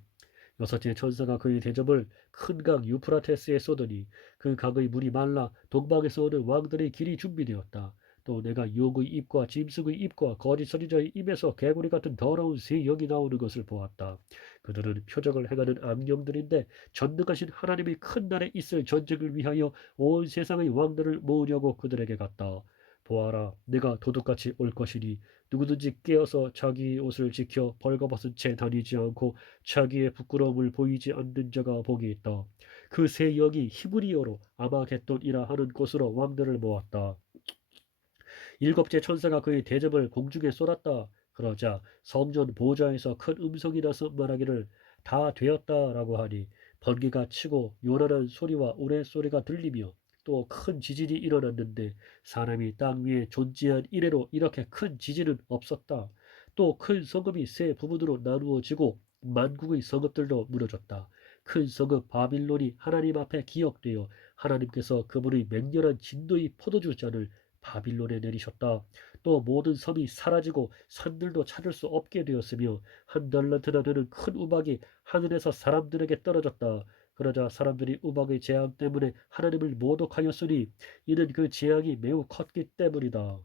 여섯째 천사가 그의 대접을 큰 강 유프라테스에 쏟으니 그 강의 물이 말라 동방에서 오는 왕들의 길이 준비되었다. 또 내가 용의 입과 짐승의 입과 거짓 선지자의 입에서 개구리 같은 더러운 새 영이 나오는 것을 보았다. 그들은 표적을 행하는 암령들인데 전능하신 하나님의 큰 날에 있을 전쟁을 위하여 온 세상의 왕들을 모으려고 그들에게 갔다. 보아라, 내가 도둑같이 올 것이니 누구든지 깨어서 자기 옷을 지켜 벌거벗은 채 다니지 않고 자기의 부끄러움을 보이지 않는 자가 복이 있다. 그 세 영이 히브리어로 아마겟돈이라 하는 곳으로 왕들을 모았다. 일곱째 천사가 그의 대접을 공중에 쏟았다. 그러자 성전 보좌에서 큰 음성이 나서 말하기를 다 되었다라고 하니 번개가 치고 요란한 소리와 우레소리가 들리며 또 큰 지진이 일어났는데 사람이 땅 위에 존재한 이래로 이렇게 큰 지진은 없었다. 또 큰 성읍이 세 부분으로 나누어지고 만국의 성읍들도 무너졌다. 큰 성읍 바빌론이 하나님 앞에 기억되어 하나님께서 그분의 맹렬한 진노의 포도주 잔을 바빌론에 내리셨다. 또 모든 섬이 사라지고 산들도 찾을 수 없게 되었으며 한 달란트나 되는 큰 우박이 하늘에서 사람들에게 떨어졌다. 그러자 사람들이 우박의 재앙 때문에 하나님을 모독하였으니 이는 그 재앙이 매우 컸기 때문이다.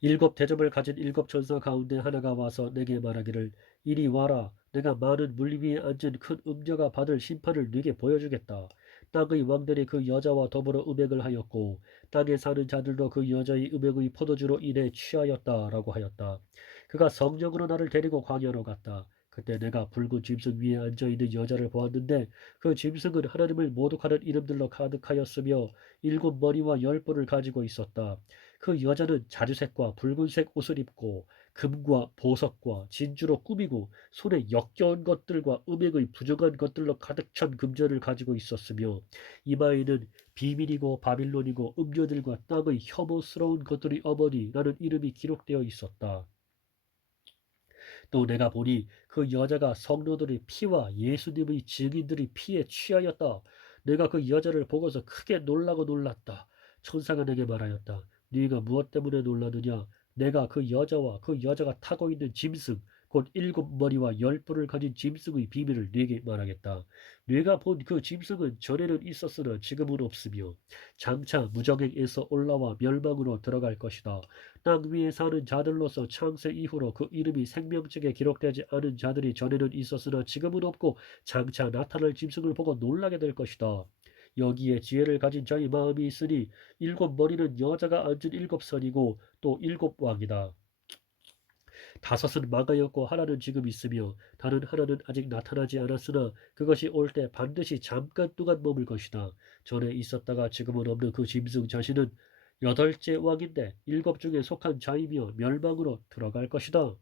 일곱 대접을 가진 일곱 천사 가운데 하나가 와서 내게 말하기를 이리 와라. 내가 많은 물 위에 앉은 큰 음녀가 받을 심판을 네게 보여주겠다. 땅의 왕들이 그 여자와 더불어 음행을 하였고 땅에 사는 자들도 그 여자의 음행의 포도주로 인해 취하였다라고 하였다. 그가 성령으로 나를 데리고 광야로 갔다. 그때 내가 붉은 짐승 위에 앉아있는 여자를 보았는데 그 짐승은 하나님을 모독하는 이름들로 가득하였으며 일곱 머리와 열 뿔을 가지고 있었다. 그 여자는 자주색과 붉은색 옷을 입고 금과 보석과 진주로 꾸미고 손에 역겨운 것들과 음행의 부정한 것들로 가득 찬 금전을 가지고 있었으며 이마에는 비밀이고 바빌론이고 음녀들과 땅의 혐오스러운 것들이 어머니라는 이름이 기록되어 있었다. 또 내가 보니 그 여자가 성도들의 피와 예수님의 증인들의 피에 취하였다. 내가 그 여자를 보고서 크게 놀라고 놀랐다. 천사가 내게 말하였다. 네가 무엇 때문에 놀라느냐? 내가 그 여자와 그 여자가 타고 있는 짐승 곧 일곱 머리와 열 뿔을 가진 짐승의 비밀을 네게 말하겠다. 네가 본 그 짐승은 전에는 있었으나 지금은 없으며 장차 무정행에서 올라와 멸망으로 들어갈 것이다. 땅 위에 사는 자들로서 창세 이후로 그 이름이 생명책에 기록되지 않은 자들이 전에는 있었으나 지금은 없고 장차 나타날 짐승을 보고 놀라게 될 것이다. 여기에 지혜를 가진 자의 마음이 있으니 일곱 머리는 여자가 앉은 일곱 선이고 또 일곱 왕이다. 다섯은 망하였고 하나는 지금 있으며 다른 하나는 아직 나타나지 않았으나 그것이 올 때 반드시 잠깐 동안 머물 것이다. 전에 있었다가 지금은 없는 그 짐승 자신은 여덟째 왕인데 일곱 중에 속한 자이며 멸망으로 들어갈 것이다.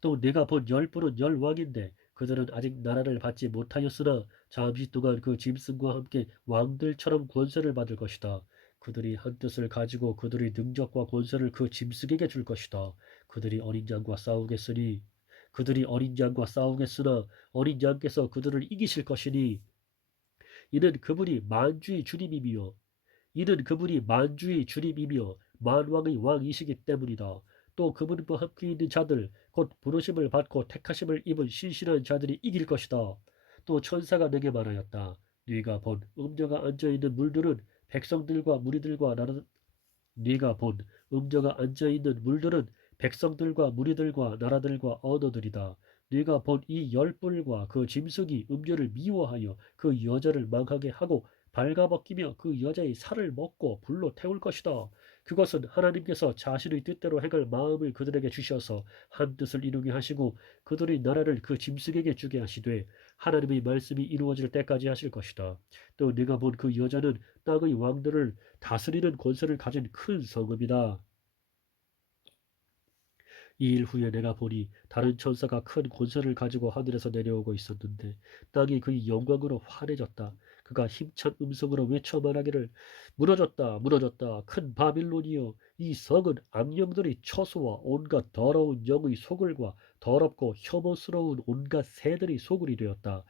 또 내가 본 열 뿔은 열 왕인데 그들은 아직 나라를 받지 못하였으나 잠시 동안 그 짐승과 함께 왕들처럼 권세를 받을 것이다. 그들이 한 뜻을 가지고 그들의 능력과 권세를 그 짐승에게 줄 것이다. 그들이 어린 양과 싸우겠으나 어린 양께서 그들을 이기실 것이니 이는 그분이 만주의 주님이며 이는 그분이 만주의 주님이며 만왕의 왕이시기 때문이다. 또 그분과 함께 있는 자들 곧 부르심을 받고 택하심을 입은 신실한 자들이 이길 것이다. 또 천사가 내게 말하였다. 네가 본 음녀가 앉아있는 물들은 백성들과 무리들과 나라 네가 본 음녀가 앉아있는 물들은 백성들과 무리들과 나라들과 언어들이다. 네가 본 이 열불과 그 짐승이 음녀를 미워하여 그 여자를 망하게 하고 발가벗기며 그 여자의 살을 먹고 불로 태울 것이다. 그것은 하나님께서 자신의 뜻대로 행할 마음을 그들에게 주셔서 한 뜻을 이루게 하시고 그들의 나라를 그 짐승에게 주게 하시되 하나님의 말씀이 이루어질 때까지 하실 것이다. 또 네가 본 그 여자는 땅의 왕들을 다스리는 권세를 가진 큰 성읍이다. 이 일 후에 내가 보니 다른 천사가 큰 권세를 가지고 하늘에서 내려오고 있었는데 땅이 그의 영광으로 환해졌다. 그가 힘찬 음성으로 외쳐 말하기를 무너졌다 무너졌다 큰 바빌론이여 이 성은 악령들의 처소와 온갖 더러운 영의 소굴과 더럽고 혐오스러운 온갖 새들의 소굴이 되었다.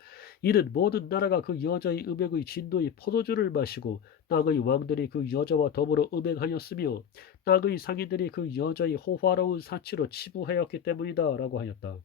이는 모든 나라가 그 여자의 음행의 진노의 포도주를 마시고 땅의 왕들이 그 여자와 더불어 음행하였으며 땅의 상인들이 그 여자의 호화로운 사치로 치부하였기 때문이다 라고 하였다.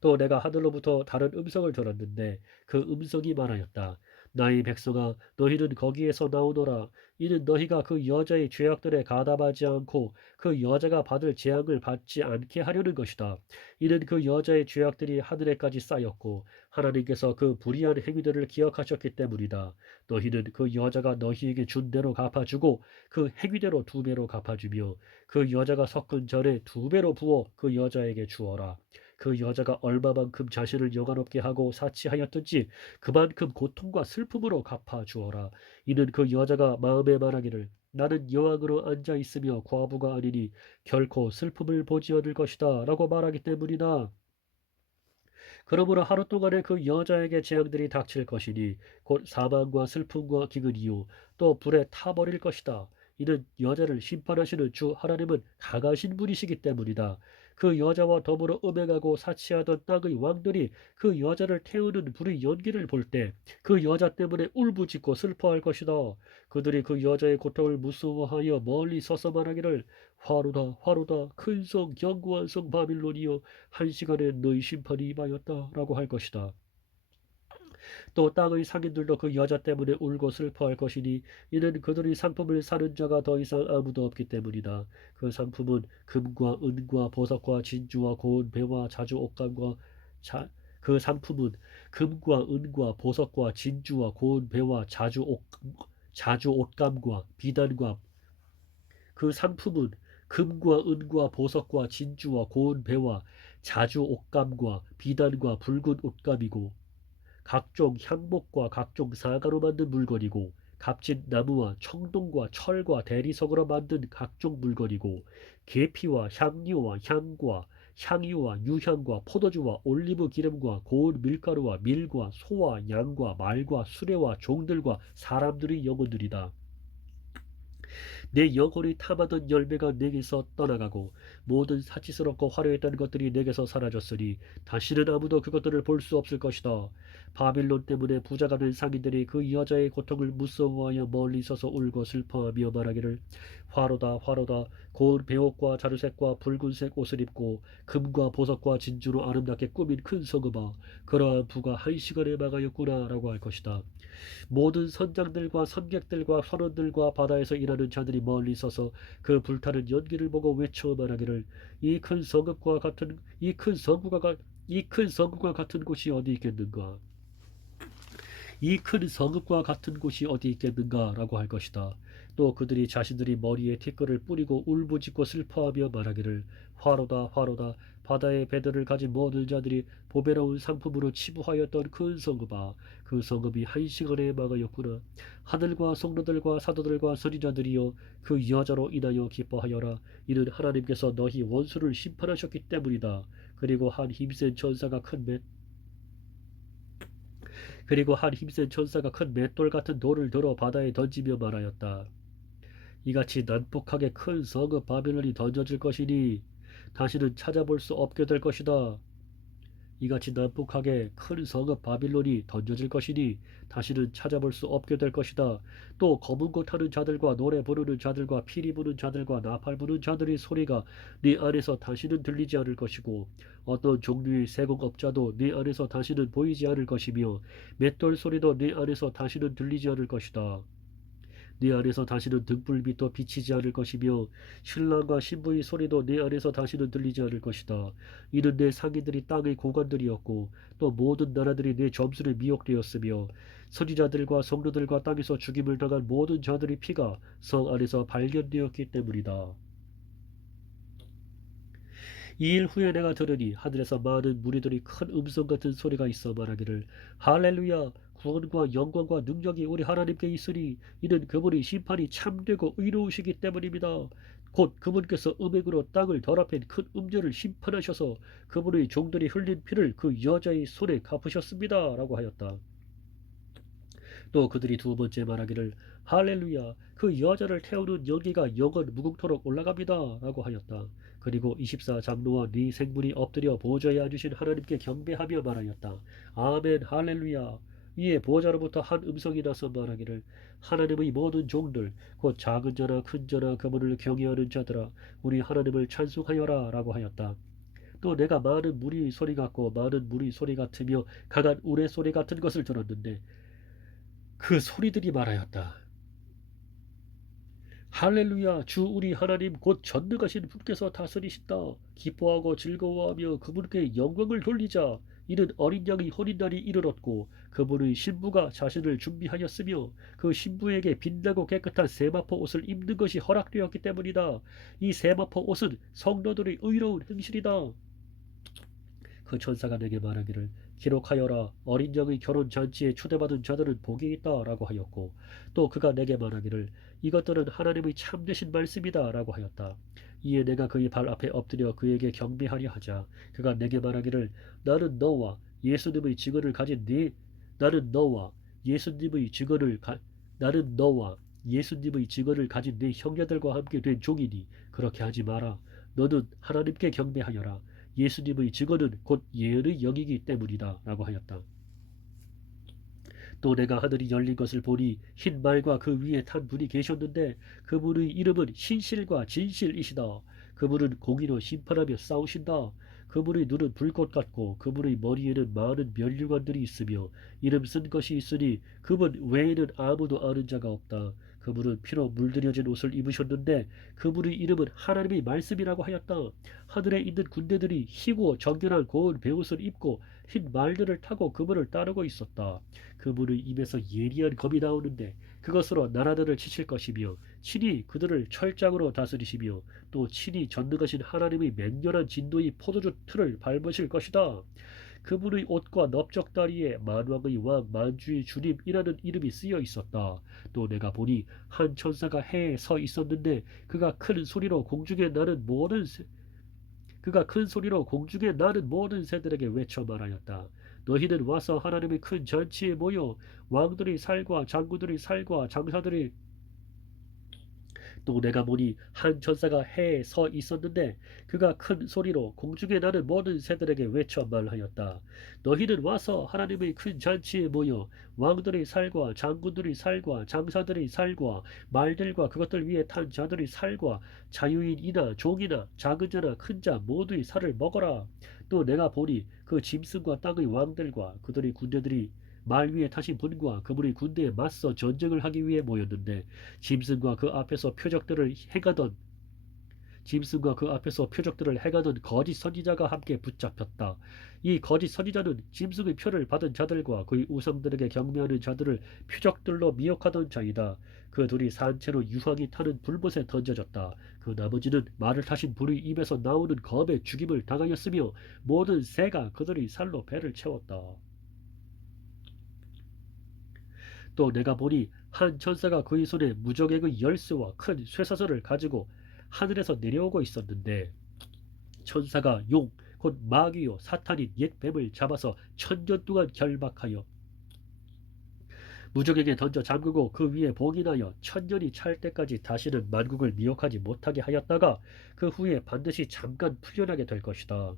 또 내가 하늘로부터 다른 음성을 들었는데 그 음성이 말하였다. 나의 백성아 너희는 거기에서 나오너라. 이는 너희가 그 여자의 죄악들에 가담하지 않고 그 여자가 받을 재앙을 받지 않게 하려는 것이다. 이는 그 여자의 죄악들이 하늘에까지 쌓였고 하나님께서 그 불의한 행위들을 기억하셨기 때문이다. 너희는 그 여자가 너희에게 준 대로 갚아주고 그 행위대로 두 배로 갚아주며 그 여자가 섞은 전에 두 배로 부어 그 여자에게 주어라. 그 여자가 얼마만큼 자신을 영화롭게 하고 사치하였든지 그만큼 고통과 슬픔으로 갚아 주어라. 이는 그 여자가 마음에 말하기를 나는 여왕으로 앉아 있으며 과부가 아니니 결코 슬픔을 보지 않을 것이다 라고 말하기 때문이다. 그러므로 하루 동안에 그 여자에게 재앙들이 닥칠 것이니 곧 사망과 슬픔과 기근이요 또 불에 타버릴 것이다. 이는 여자를 심판하시는 주 하나님은 강하신 분이시기 때문이다. 그 여자와 더불어 음행하고 사치하던 땅의 왕들이 그 여자를 태우는 불의 연기를 볼 때 그 여자 때문에 울부짖고 슬퍼할 것이다. 그들이 그 여자의 고통을 무서워하여 멀리 서서 말하기를 화로다 화로다 큰 성 견고한 성 바빌론이여 한 시간에 너희 심판이 임하였다 라고 할 것이다. 또 땅의 상인들도 그 여자 때문에 울고 슬퍼할 것이니 이는 그들의 상품을 사는 자가 더 이상 아무도 없기 때문이다. 그 상품은 금과 은과 보석과 진주와 고운 배와 자주 옷감과 그 상품은 금과 은과 보석과 진주와 고운 배와 자주 옷감과 비단과 그 상품은 금과 은과 보석과 진주와 고운 배와 자주 옷감과 비단과 붉은 옷감이고 각종 향목과 각종 사과로 만든 물건이고 값진 나무와 청동과 철과 대리석으로 만든 각종 물건이고 계피와 향료와 향과 향유와 유향과 포도주와 올리브 기름과 고운 밀가루와 밀과 소와 양과 말과 수레와 종들과 사람들의 영혼들이다. 내 영혼이 탐하던 열매가 내게서 떠나가고 모든 사치스럽고 화려했던 것들이 내게서 사라졌으니 다시는 아무도 그것들을 볼 수 없을 것이다. 바빌론 때문에 부자가 된 상인들이 그 여자의 고통을 무서워하여 멀리 서서 울고 슬퍼하며 말하기를 화로다 화로다 고운 베옷과 자루색과 붉은색 옷을 입고 금과 보석과 진주로 아름답게 꾸민 큰 성읍아 그러한 부가 한 시간에 망하였구나 라고 할 것이다. 모든 선장들과 선객들과 선원들과 바다에서 일하는 자들이 멀리 서서 그 불타는 연기를 보고 외쳐 말하기를 이 큰 성읍과 같은 이 큰 성읍과 같은 곳이 어디 있겠는가? 이 큰 성읍과 같은 곳이 어디 있겠는가라고 할 것이다. 또 그들이 자신들이 머리에 티끌을 뿌리고 울부짖고 슬퍼하며 말하기를 화로다 화로다 바다의 배들을 가진 모든 자들이 보배로운 상품으로 치부하였던 큰 성읍아 그 성읍이 한 시간에 망하였구나. 하늘과 성도들과 사도들과 선지자들이여 그 여자로 인하여 기뻐하여라. 이는 하나님께서 너희 원수를 심판하셨기 때문이다. 그리고 한 힘센 천사가 큰 맷돌 같은 돌을 들어 바다에 던지며 말하였다. 이같이 난폭하게 큰 성읍 바벨론이 던져질 것이니 다시는 찾아볼 수 없게 될 것이다. 이같이 난폭하게 큰 성읍 바빌론이 던져질 것이니 다시는 찾아볼 수 없게 될 것이다. 또 검은 것 하는 자들과 노래 부르는 자들과 피리 부는 자들과 나팔 부는 자들의 소리가 네 안에서 다시는 들리지 않을 것이고 어떤 종류의 세공업자도 네 안에서 다시는 보이지 않을 것이며 맷돌 소리도 네 안에서 다시는 들리지 않을 것이다. 네 안에서 다시는 등불빛도 비치지 않을 것이며 신랑과 신부의 소리도 네 안에서 다시는 들리지 않을 것이다. 이는 내 상인들이 땅의 고관들이었고 또 모든 나라들이 내 점술에 미혹되었으며 선지자들과 성도들과 땅에서 죽임을 당한 모든 자들의 피가 성 안에서 발견되었기 때문이다. 이 일 후에 내가 들으니 하늘에서 많은 무리들이 큰 음성 같은 소리가 있어 말하기를 할렐루야 구원과 영광과 능력이 우리 하나님께 있으니 이는 그분의 심판이 참되고 의로우시기 때문입니다. 곧 그분께서 음행으로 땅을 더럽힌 큰 음녀를 심판하셔서 그분의 종들이 흘린 피를 그 여자의 손에 갚으셨습니다. 라고 하였다. 또 그들이 두 번째 말하기를 할렐루야 그 여자를 태우는 연기가 영원 무궁토록 올라갑니다 라고 하였다. 그리고 24장로와 네 생물이 엎드려 보좌에 앉으신 하나님께 경배하며 말하였다. 아멘 할렐루야. 이에 보좌로부터 한 음성이 나서 말하기를 하나님의 모든 종들 곧 작은 자나 큰 자나 그분을 경외하는 자들아 우리 하나님을 찬송하여라 라고 하였다. 또 내가 많은 무리의 소리 같고 많은 무리의 소리 같으며 강한 우레 소리 같은 것을 들었는데 그 소리들이 말하였다. 할렐루야 주 우리 하나님 곧 전능하신 분께서 다스리신다. 기뻐하고 즐거워하며 그분께 영광을 돌리자. 이는 어린 양의 혼인날이 이르렀고 그분의 신부가 자신을 준비하였으며 그 신부에게 빛나고 깨끗한 세마포 옷을 입는 것이 허락되었기 때문이다. 이 세마포 옷은 성도들의 의로운 행실이다. 그 천사가 내게 말하기를 기록하여라. 어린 양의 결혼 잔치에 초대받은 자들은 복이 있다 라고 하였고, 또 그가 내게 말하기를 이것들은 하나님의 참되신 말씀이다 라고 하였다. 이에 내가 그의 발 앞에 엎드려 그에게 경배하려 하자 그가 내게 말하기를 나는 너와 예수님의 증언을 가진 네 나는 너와 예수님의 증언을 가, 나는 너와 예수님의 증언을 가진 네 형제들과 함께 된 종이니 그렇게 하지 마라. 너는 하나님께 경배하여라. 예수님의 증언은 곧 예언의 영이기 때문이다 라고 하였다. 또 내가 하늘이 열린 것을 보니 흰 말과 그 위에 탄 분이 계셨는데 그분의 이름은 신실과 진실이시다. 그분은 공의로 심판하며 싸우신다. 그분의 눈은 불꽃 같고 그분의 머리에는 많은 면류관들이 있으며 이름 쓴 것이 있으니 그분 외에는 아무도 아는 자가 없다. 그분은 피로 물들여진 옷을 입으셨는데 그분의 이름은 하나님의 말씀이라고 하였다. 하늘에 있는 군대들이 희고 정결한 고운 베옷을 입고 흰 말들을 타고 그분을 따르고 있었다. 그분의 입에서 예리한 검이 나오는데 그것으로 나라들을 치실 것이며 친히 그들을 철장으로 다스리시며 또 친히 전능하신 하나님의 맹렬한 진노의 포도주 틀을 밟으실 것이다. 그분의 옷과 넓적다리에 만왕의 왕 만주의 주님이라는 이름이 쓰여 있었다. 또 내가 보니 한 천사가 해에 서 있었는데 그가 큰 소리로 공중에 나는 모든 새들에게 외쳐 말하였다. 너희는 와서 하나님의 큰 잔치에 모여 왕들의 살과 장군들의 살과 장사들의 또 내가 보니 한 천사가 해에 서 있었는데 그가 큰 소리로 공중에 나는 모든 새들에게 외쳐 말하였다. 너희는 와서 하나님의 큰 잔치에 모여 왕들의 살과 장군들의 살과 장사들의 살과 말들과 그것들 위에 탄 자들의 살과 자유인이나 종이나 작은 자나 큰 자 모두의 살을 먹어라. 또 내가 보니 그 짐승과 땅의 왕들과 그들의 군대들이 말 위에 타신 분과 그분의 군대에 맞서 전쟁을 하기 위해 모였는데 짐승과 그 앞에서 표적들을 행하던 거짓 선지자가 함께 붙잡혔다. 이 거짓 선지자는 짐승의 표를 받은 자들과 그의 우상들에게 경배하는 자들을 표적들로 미혹하던 자이다. 그 둘이 산채로 유황이 타는 불못에 던져졌다. 그 나머지는 말을 타신 불의 입에서 나오는 검에 죽임을 당하였으며 모든 새가 그들의 살로 배를 채웠다. 또 내가 보니 한 천사가 그의 손에 무적액의 열쇠와 큰 쇠사슬을 가지고 하늘에서 내려오고 있었는데 천사가 용, 곧 마귀요 사탄인 옛 뱀을 잡아서 천년 동안 결박하여 무적에게 던져 잠그고 그 위에 봉인하여 천년이 찰 때까지 다시는 만국을 미혹하지 못하게 하였다가 그 후에 반드시 잠깐 풀려나게 될 것이다.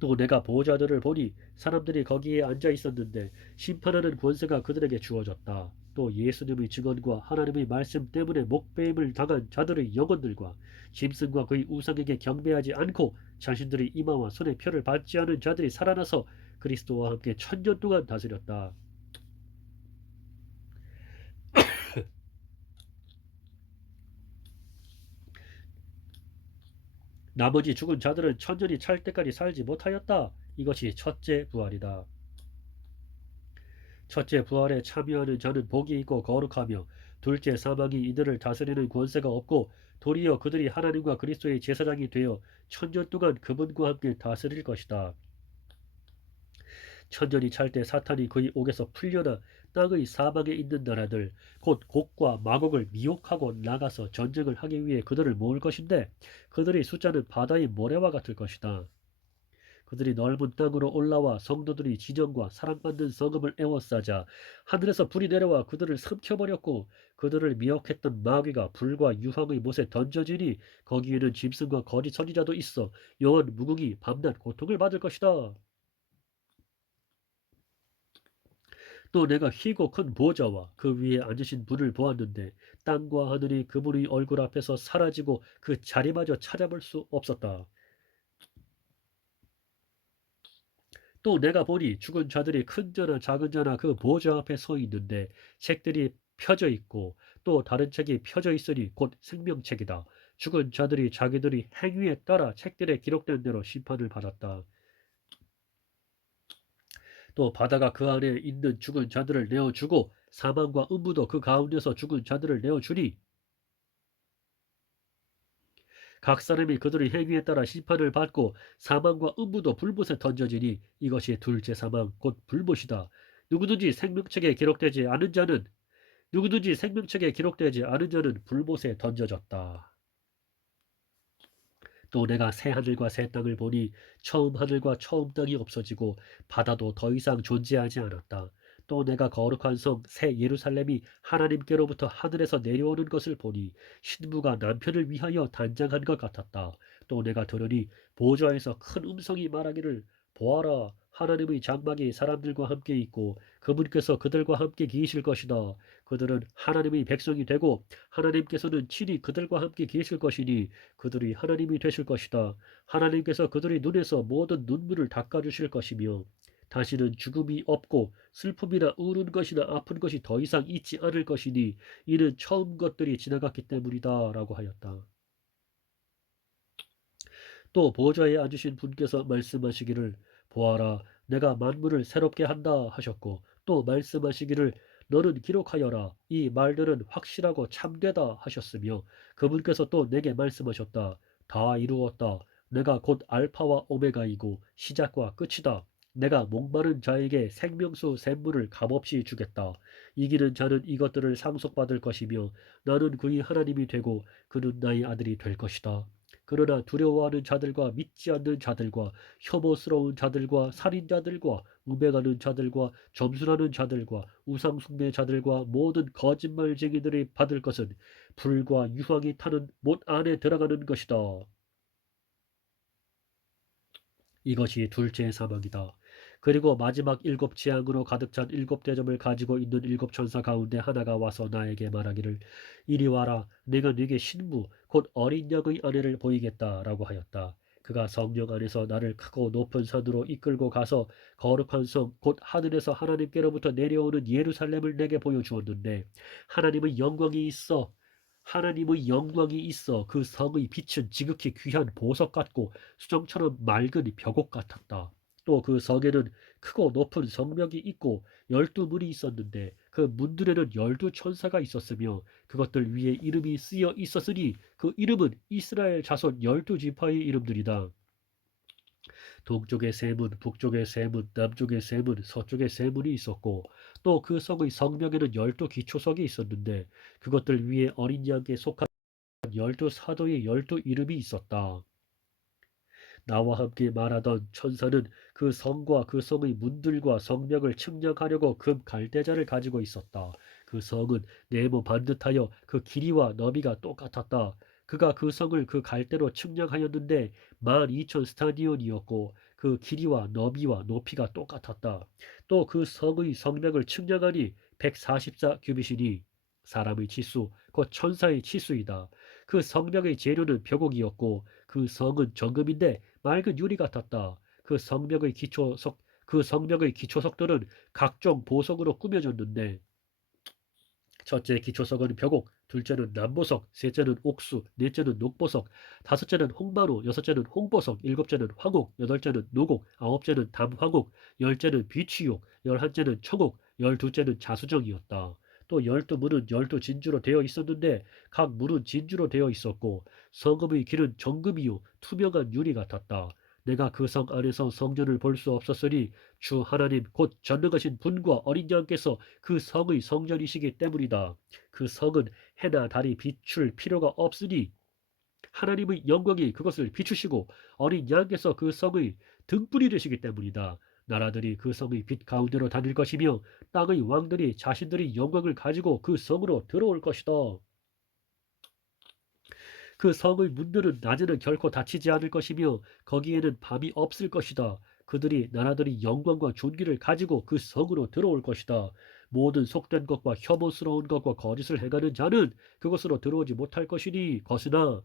또 내가 보호자들을 보니 사람들이 거기에 앉아 있었는데 심판하는 권세가 그들에게 주어졌다. 또 예수님의 증언과 하나님의 말씀 때문에 목배임을 당한 자들의 영혼들과 짐승과 그의 우상에게 경배하지 않고 자신들의 이마와 손에 표를 받지 않은 자들이 살아나서 그리스도와 함께 천년 동안 다스렸다. 나머지 죽은 자들은 천년이 찰 때까지 살지 못하였다. 이것이 첫째 부활이다. 첫째 부활에 참여하는 자는 복이 있고 거룩하며 둘째 사망이 이들을 다스리는 권세가 없고 도리어 그들이 하나님과 그리스도의 제사장이 되어 천년 동안 그분과 함께 다스릴 것이다. 천년이 찰 때 사탄이 그의 옥에서 풀려나 땅의 사방에 있는 나라들 곧 곡과 마곡을 미혹하고 나가서 전쟁을 하기 위해 그들을 모을 것인데 그들의 숫자는 바다의 모래와 같을 것이다. 그들이 넓은 땅으로 올라와 성도들이 진영과 사랑받는 성읍을 에워싸자 하늘에서 불이 내려와 그들을 삼켜버렸고 그들을 미혹했던 마귀가 불과 유황의 못에 던져지니 거기에는 짐승과 거짓 선지자도 있어 영원 무궁히 밤낮 고통을 받을 것이다. 또 내가 희고 큰 보좌와 그 위에 앉으신 분을 보았는데 땅과 하늘이 그분의 얼굴 앞에서 사라지고 그 자리마저 찾아볼 수 없었다. 또 내가 보니 죽은 자들이 큰 자나 작은 자나 그 보좌 앞에 서 있는데 책들이 펴져 있고 또 다른 책이 펴져 있으니 곧 생명책이다. 죽은 자들이 자기들의 행위에 따라 책들에 기록된 대로 심판을 받았다. 또 바다가 그 안에 있는 죽은 자들을 내어주고 사망과 음부도 그 가운데서 죽은 자들을 내어주니 각 사람이 그들의 행위에 따라 심판을 받고 사망과 음부도 불못에 던져지니 이것이 둘째 사망 곧 불못이다. 누구든지 생명책에 기록되지 않은 자는 누구든지 생명책에 기록되지 않은 자는 불못에 던져졌다. 또 내가 새 하늘과 새 땅을 보니 처음 하늘과 처음 땅이 없어지고 바다도 더 이상 존재하지 않았다. 또 내가 거룩한 성 새 예루살렘이 하나님께로부터 하늘에서 내려오는 것을 보니 신부가 남편을 위하여 단장한 것 같았다. 또 내가 들으니 보좌에서 큰 음성이 말하기를 보아라 하나님의 장막이 사람들과 함께 있고 그분께서 그들과 함께 계실 것이다. 그들은 하나님의 백성이 되고 하나님께서는 친히 그들과 함께 계실 것이니 그들이 하나님이 되실 것이다. 하나님께서 그들의 눈에서 모든 눈물을 닦아주실 것이며 다시는 죽음이 없고 슬픔이나 우는 것이나 아픈 것이 더 이상 있지 않을 것이니 이는 처음 것들이 지나갔기 때문이다 라고 하였다. 또 보좌에 앉으신 분께서 말씀하시기를 보아라 내가 만물을 새롭게 한다 하셨고 또 말씀하시기를 너는 기록하여라 이 말들은 확실하고 참되다 하셨으며 그분께서 또 내게 말씀하셨다. 다 이루었다. 내가 곧 알파와 오메가이고 시작과 끝이다. 내가 목마른 자에게 생명수 샘물을 값없이 주겠다. 이기는 자는 이것들을 상속받을 것이며 나는 그의 하나님이 되고 그는 나의 아들이 될 것이다. 그러나 두려워하는 자들과 믿지 않는 자들과 혐오스러운 자들과 살인자들과 우매하는 자들과 점술하는 자들과 우상숭배자들과 모든 거짓말쟁이들이 받을 것은 불과 유황이 타는 못 안에 들어가는 것이다. 이것이 둘째 사망이다. 그리고 마지막 일곱 재앙으로 가득 찬 일곱 대접을 가지고 있는 일곱 천사 가운데 하나가 와서 나에게 말하기를 이리 와라 내가 네게 신부 곧 어린 양의 아내를 보이겠다라고 하였다. 그가 성령 안에서 나를 크고 높은 산으로 이끌고 가서 거룩한 성 곧 하늘에서 하나님께로부터 내려오는 예루살렘을 내게 보여주었는데 하나님의 영광이 있어 그 성의 빛은 지극히 귀한 보석 같고 수정처럼 맑은 벽옥 같았다. 또 그 성에는 크고 높은 성벽이 있고 12문이 있었는데 그 문들에는 12천사가 있었으며 그것들 위에 이름이 쓰여 있었으니 그 이름은 이스라엘 자손 12지파의 이름들이다. 동쪽에 세 문, 북쪽에 세 문, 남쪽에 세 문, 서쪽에 세 문이 있었고 또 그 성의 성벽에는 12기초석이 있었는데 그것들 위에 어린 양에 속한 12사도의 12이름이 있었다. 나와 함께 말하던 천사는 그 성과 그 성의 문들과 성벽을 측량하려고 금 갈대자를 가지고 있었다. 그 성은 네모 반듯하여 그 길이와 너비가 똑같았다. 그가 그 성을 그 갈대로 측량하였는데 12,000스타디온이었고 그 길이와 너비와 높이가 똑같았다. 또 그 성의 성벽을 측량하니 144 규빗이니 사람의 치수 곧 천사의 치수이다. 그 성벽의 재료는 벽옥이었고 그 성은 정금인데 맑은 유리 같았다. 그 성벽의 기초석들은 각종 보석으로 꾸며졌는데 첫째 기초석은 벽옥, 둘째는 남보석, 셋째는 옥수, 넷째는 녹보석, 다섯째는 홍마루, 여섯째는 홍보석, 일곱째는 황옥, 여덟째는 노곡, 아홉째는 담황옥, 열째는 비취옥, 열한째는 청옥, 열두째는 자수정이었다. 또 12문은 12진주로 되어 있었는데 각 문은 진주로 되어 있었고 성읍의 길은 정금이요 투명한 유리 같았다. 내가 그 성 안에서 성전을 볼 수 없었으니 주 하나님 곧 전능하신 분과 어린 양께서 그 성의 성전이시기 때문이다. 그 성은 해나 달이 비출 필요가 없으니 하나님의 영광이 그것을 비추시고 어린 양께서 그 성의 등불이 되시기 때문이다. 나라들이 그 성의 빛 가운데로 다닐 것이며 땅의 왕들이 자신들의 영광을 가지고 그 성으로 들어올 것이다. 그 성의 문들은 낮에는 결코 닫히지 않을 것이며 거기에는 밤이 없을 것이다. 나라들이 영광과 존귀를 가지고 그 성으로 들어올 것이다. 모든 속된 것과 혐오스러운 것과 거짓을 행하는 자는 그것으로 들어오지 못할 것이니 것으나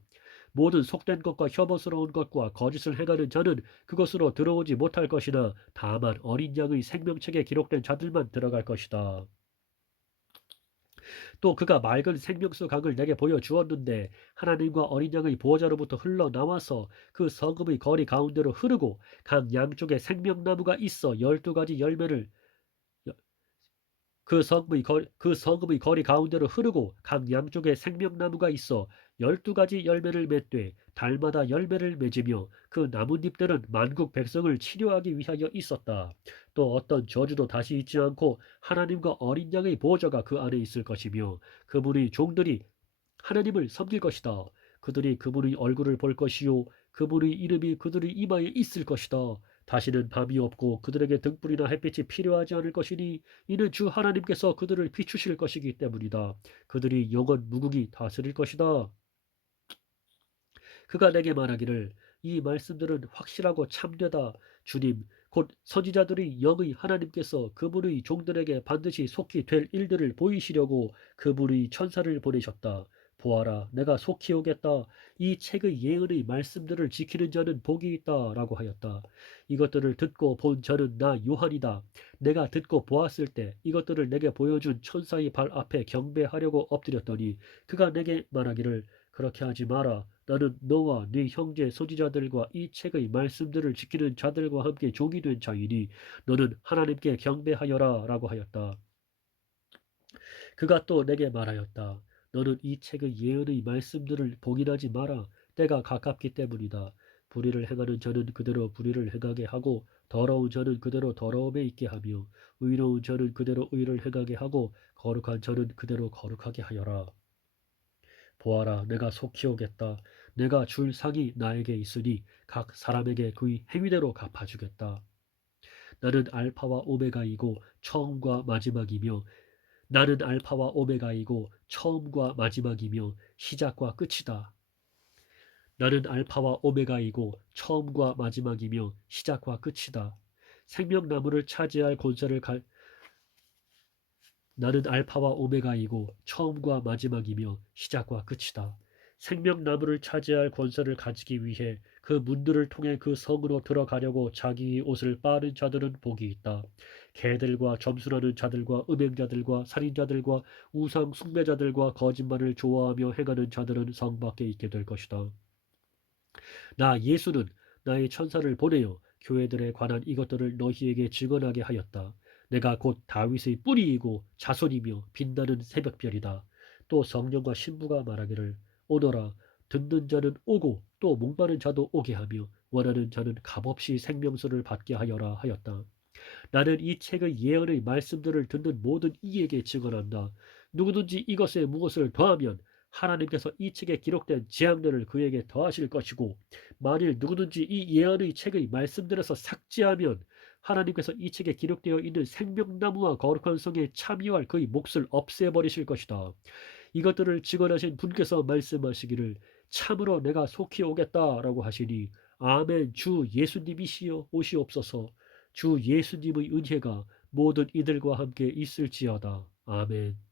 모든 속된 것과 혐오스러운 것과 거짓을 행하는 자는 그것으로 들어오지 못할 것이나 다만 어린 양의 생명책에 기록된 자들만 들어갈 것이다. 또 그가 맑은 생명수 강을 내게 보여주었는데 하나님과 어린 양의 보호자로부터 흘러나와서 그 성읍의 거리 가운데로 흐르고 강 양쪽에 생명나무가 있어 12가지 열매를 그 성읍의 거리 가운데로 흐르고 강 양쪽에 생명나무가 있어 12가지 열매를 맺되 달마다 열매를 맺으며 그 나뭇잎들은 만국 백성을 치료하기 위하여 있었다. 또 어떤 저주도 다시 있지 않고 하나님과 어린 양의 보좌가 그 안에 있을 것이며 그분의 종들이 하나님을 섬길 것이다. 그들이 그분의 얼굴을 볼 것이요 그분의 이름이 그들의 이마에 있을 것이다. 다시는 밤이 없고 그들에게 등불이나 햇빛이 필요하지 않을 것이니 이는 주 하나님께서 그들을 비추실 것이기 때문이다. 그들이 영원 무궁히 다스릴 것이다. 그가 내게 말하기를 이 말씀들은 확실하고 참되다. 주님 곧 선지자들의 영의 하나님께서 그분의 종들에게 반드시 속히 될 일들을 보이시려고 그분의 천사를 보내셨다. 보아라 내가 속히 오겠다. 이 책의 예언의 말씀들을 지키는 자는 복이 있다 라고 하였다. 이것들을 듣고 본 저는 나 요한이다. 내가 듣고 보았을 때 이것들을 내게 보여준 천사의 발 앞에 경배하려고 엎드렸더니 그가 내게 말하기를 그렇게 하지 마라. 나는 너와 네 형제 선지자들과 이 책의 말씀들을 지키는 자들과 함께 종이 된 자이니 너는 하나님께 경배하여라 라고 하였다. 그가 또 내게 말하였다. 너는 이 책의 예언의 말씀들을 봉인하지 마라. 때가 가깝기 때문이다. 불의를 행하는 자는 그대로 불의를 행하게 하고 더러운 자는 그대로 더러움에 있게 하며 의로운 자는 그대로 의를 행하게 하고 거룩한 자는 그대로 거룩하게 하여라. 보아라 내가 속히 오겠다. 내가 줄 상이 나에게 있으니 각 사람에게 그의 행위대로 갚아주겠다. 나는 알파와 오메가이고 처음과 마지막이며 나는 알파와 오메가이고 처음과 마지막이며 시작과 끝이다. 나는 알파와 오메가이고 처음과 마지막이며 시작과 끝이다. 생명나무를 차지할 권세를 나는 알파와 오메가이고 처음과 마지막이며 시작과 끝이다. 생명나무를 차지할 권세를 가지기 위해 그 문들을 통해 그 성으로 들어가려고 자기의 옷을 빠는 자들은 복이 있다. 개들과 점술하는 자들과 음행자들과 살인자들과 우상 숭배자들과 거짓말을 좋아하며 행하는 자들은 성 밖에 있게 될 것이다. 나 예수는 나의 천사를 보내어 교회들에 관한 이것들을 너희에게 증언하게 하였다. 내가 곧 다윗의 뿌리이고 자손이며 빛나는 새벽별이다. 또 성령과 신부가 말하기를 오너라 듣는 자는 오고 또 목마른 자도 오게 하며 원하는 자는 값없이 생명수를 받게 하여라 하였다. 나는 이 책의 예언의 말씀들을 듣는 모든 이에게 증언한다. 누구든지 이것에 무엇을 더하면 하나님께서 이 책에 기록된 재앙들을 그에게 더하실 것이고 만일 누구든지 이 예언의 책의 말씀들에서 삭제하면 하나님께서 이 책에 기록되어 있는 생명나무와 거룩한 성에 참여할 그의 몫을 없애버리실 것이다. 이것들을 증언하신 분께서 말씀하시기를 참으로 내가 속히 오겠다라고 하시니 아멘 주 예수님이시여 오시옵소서. 주 예수님의 은혜가 모든 이들과 함께 있을지어다. 아멘.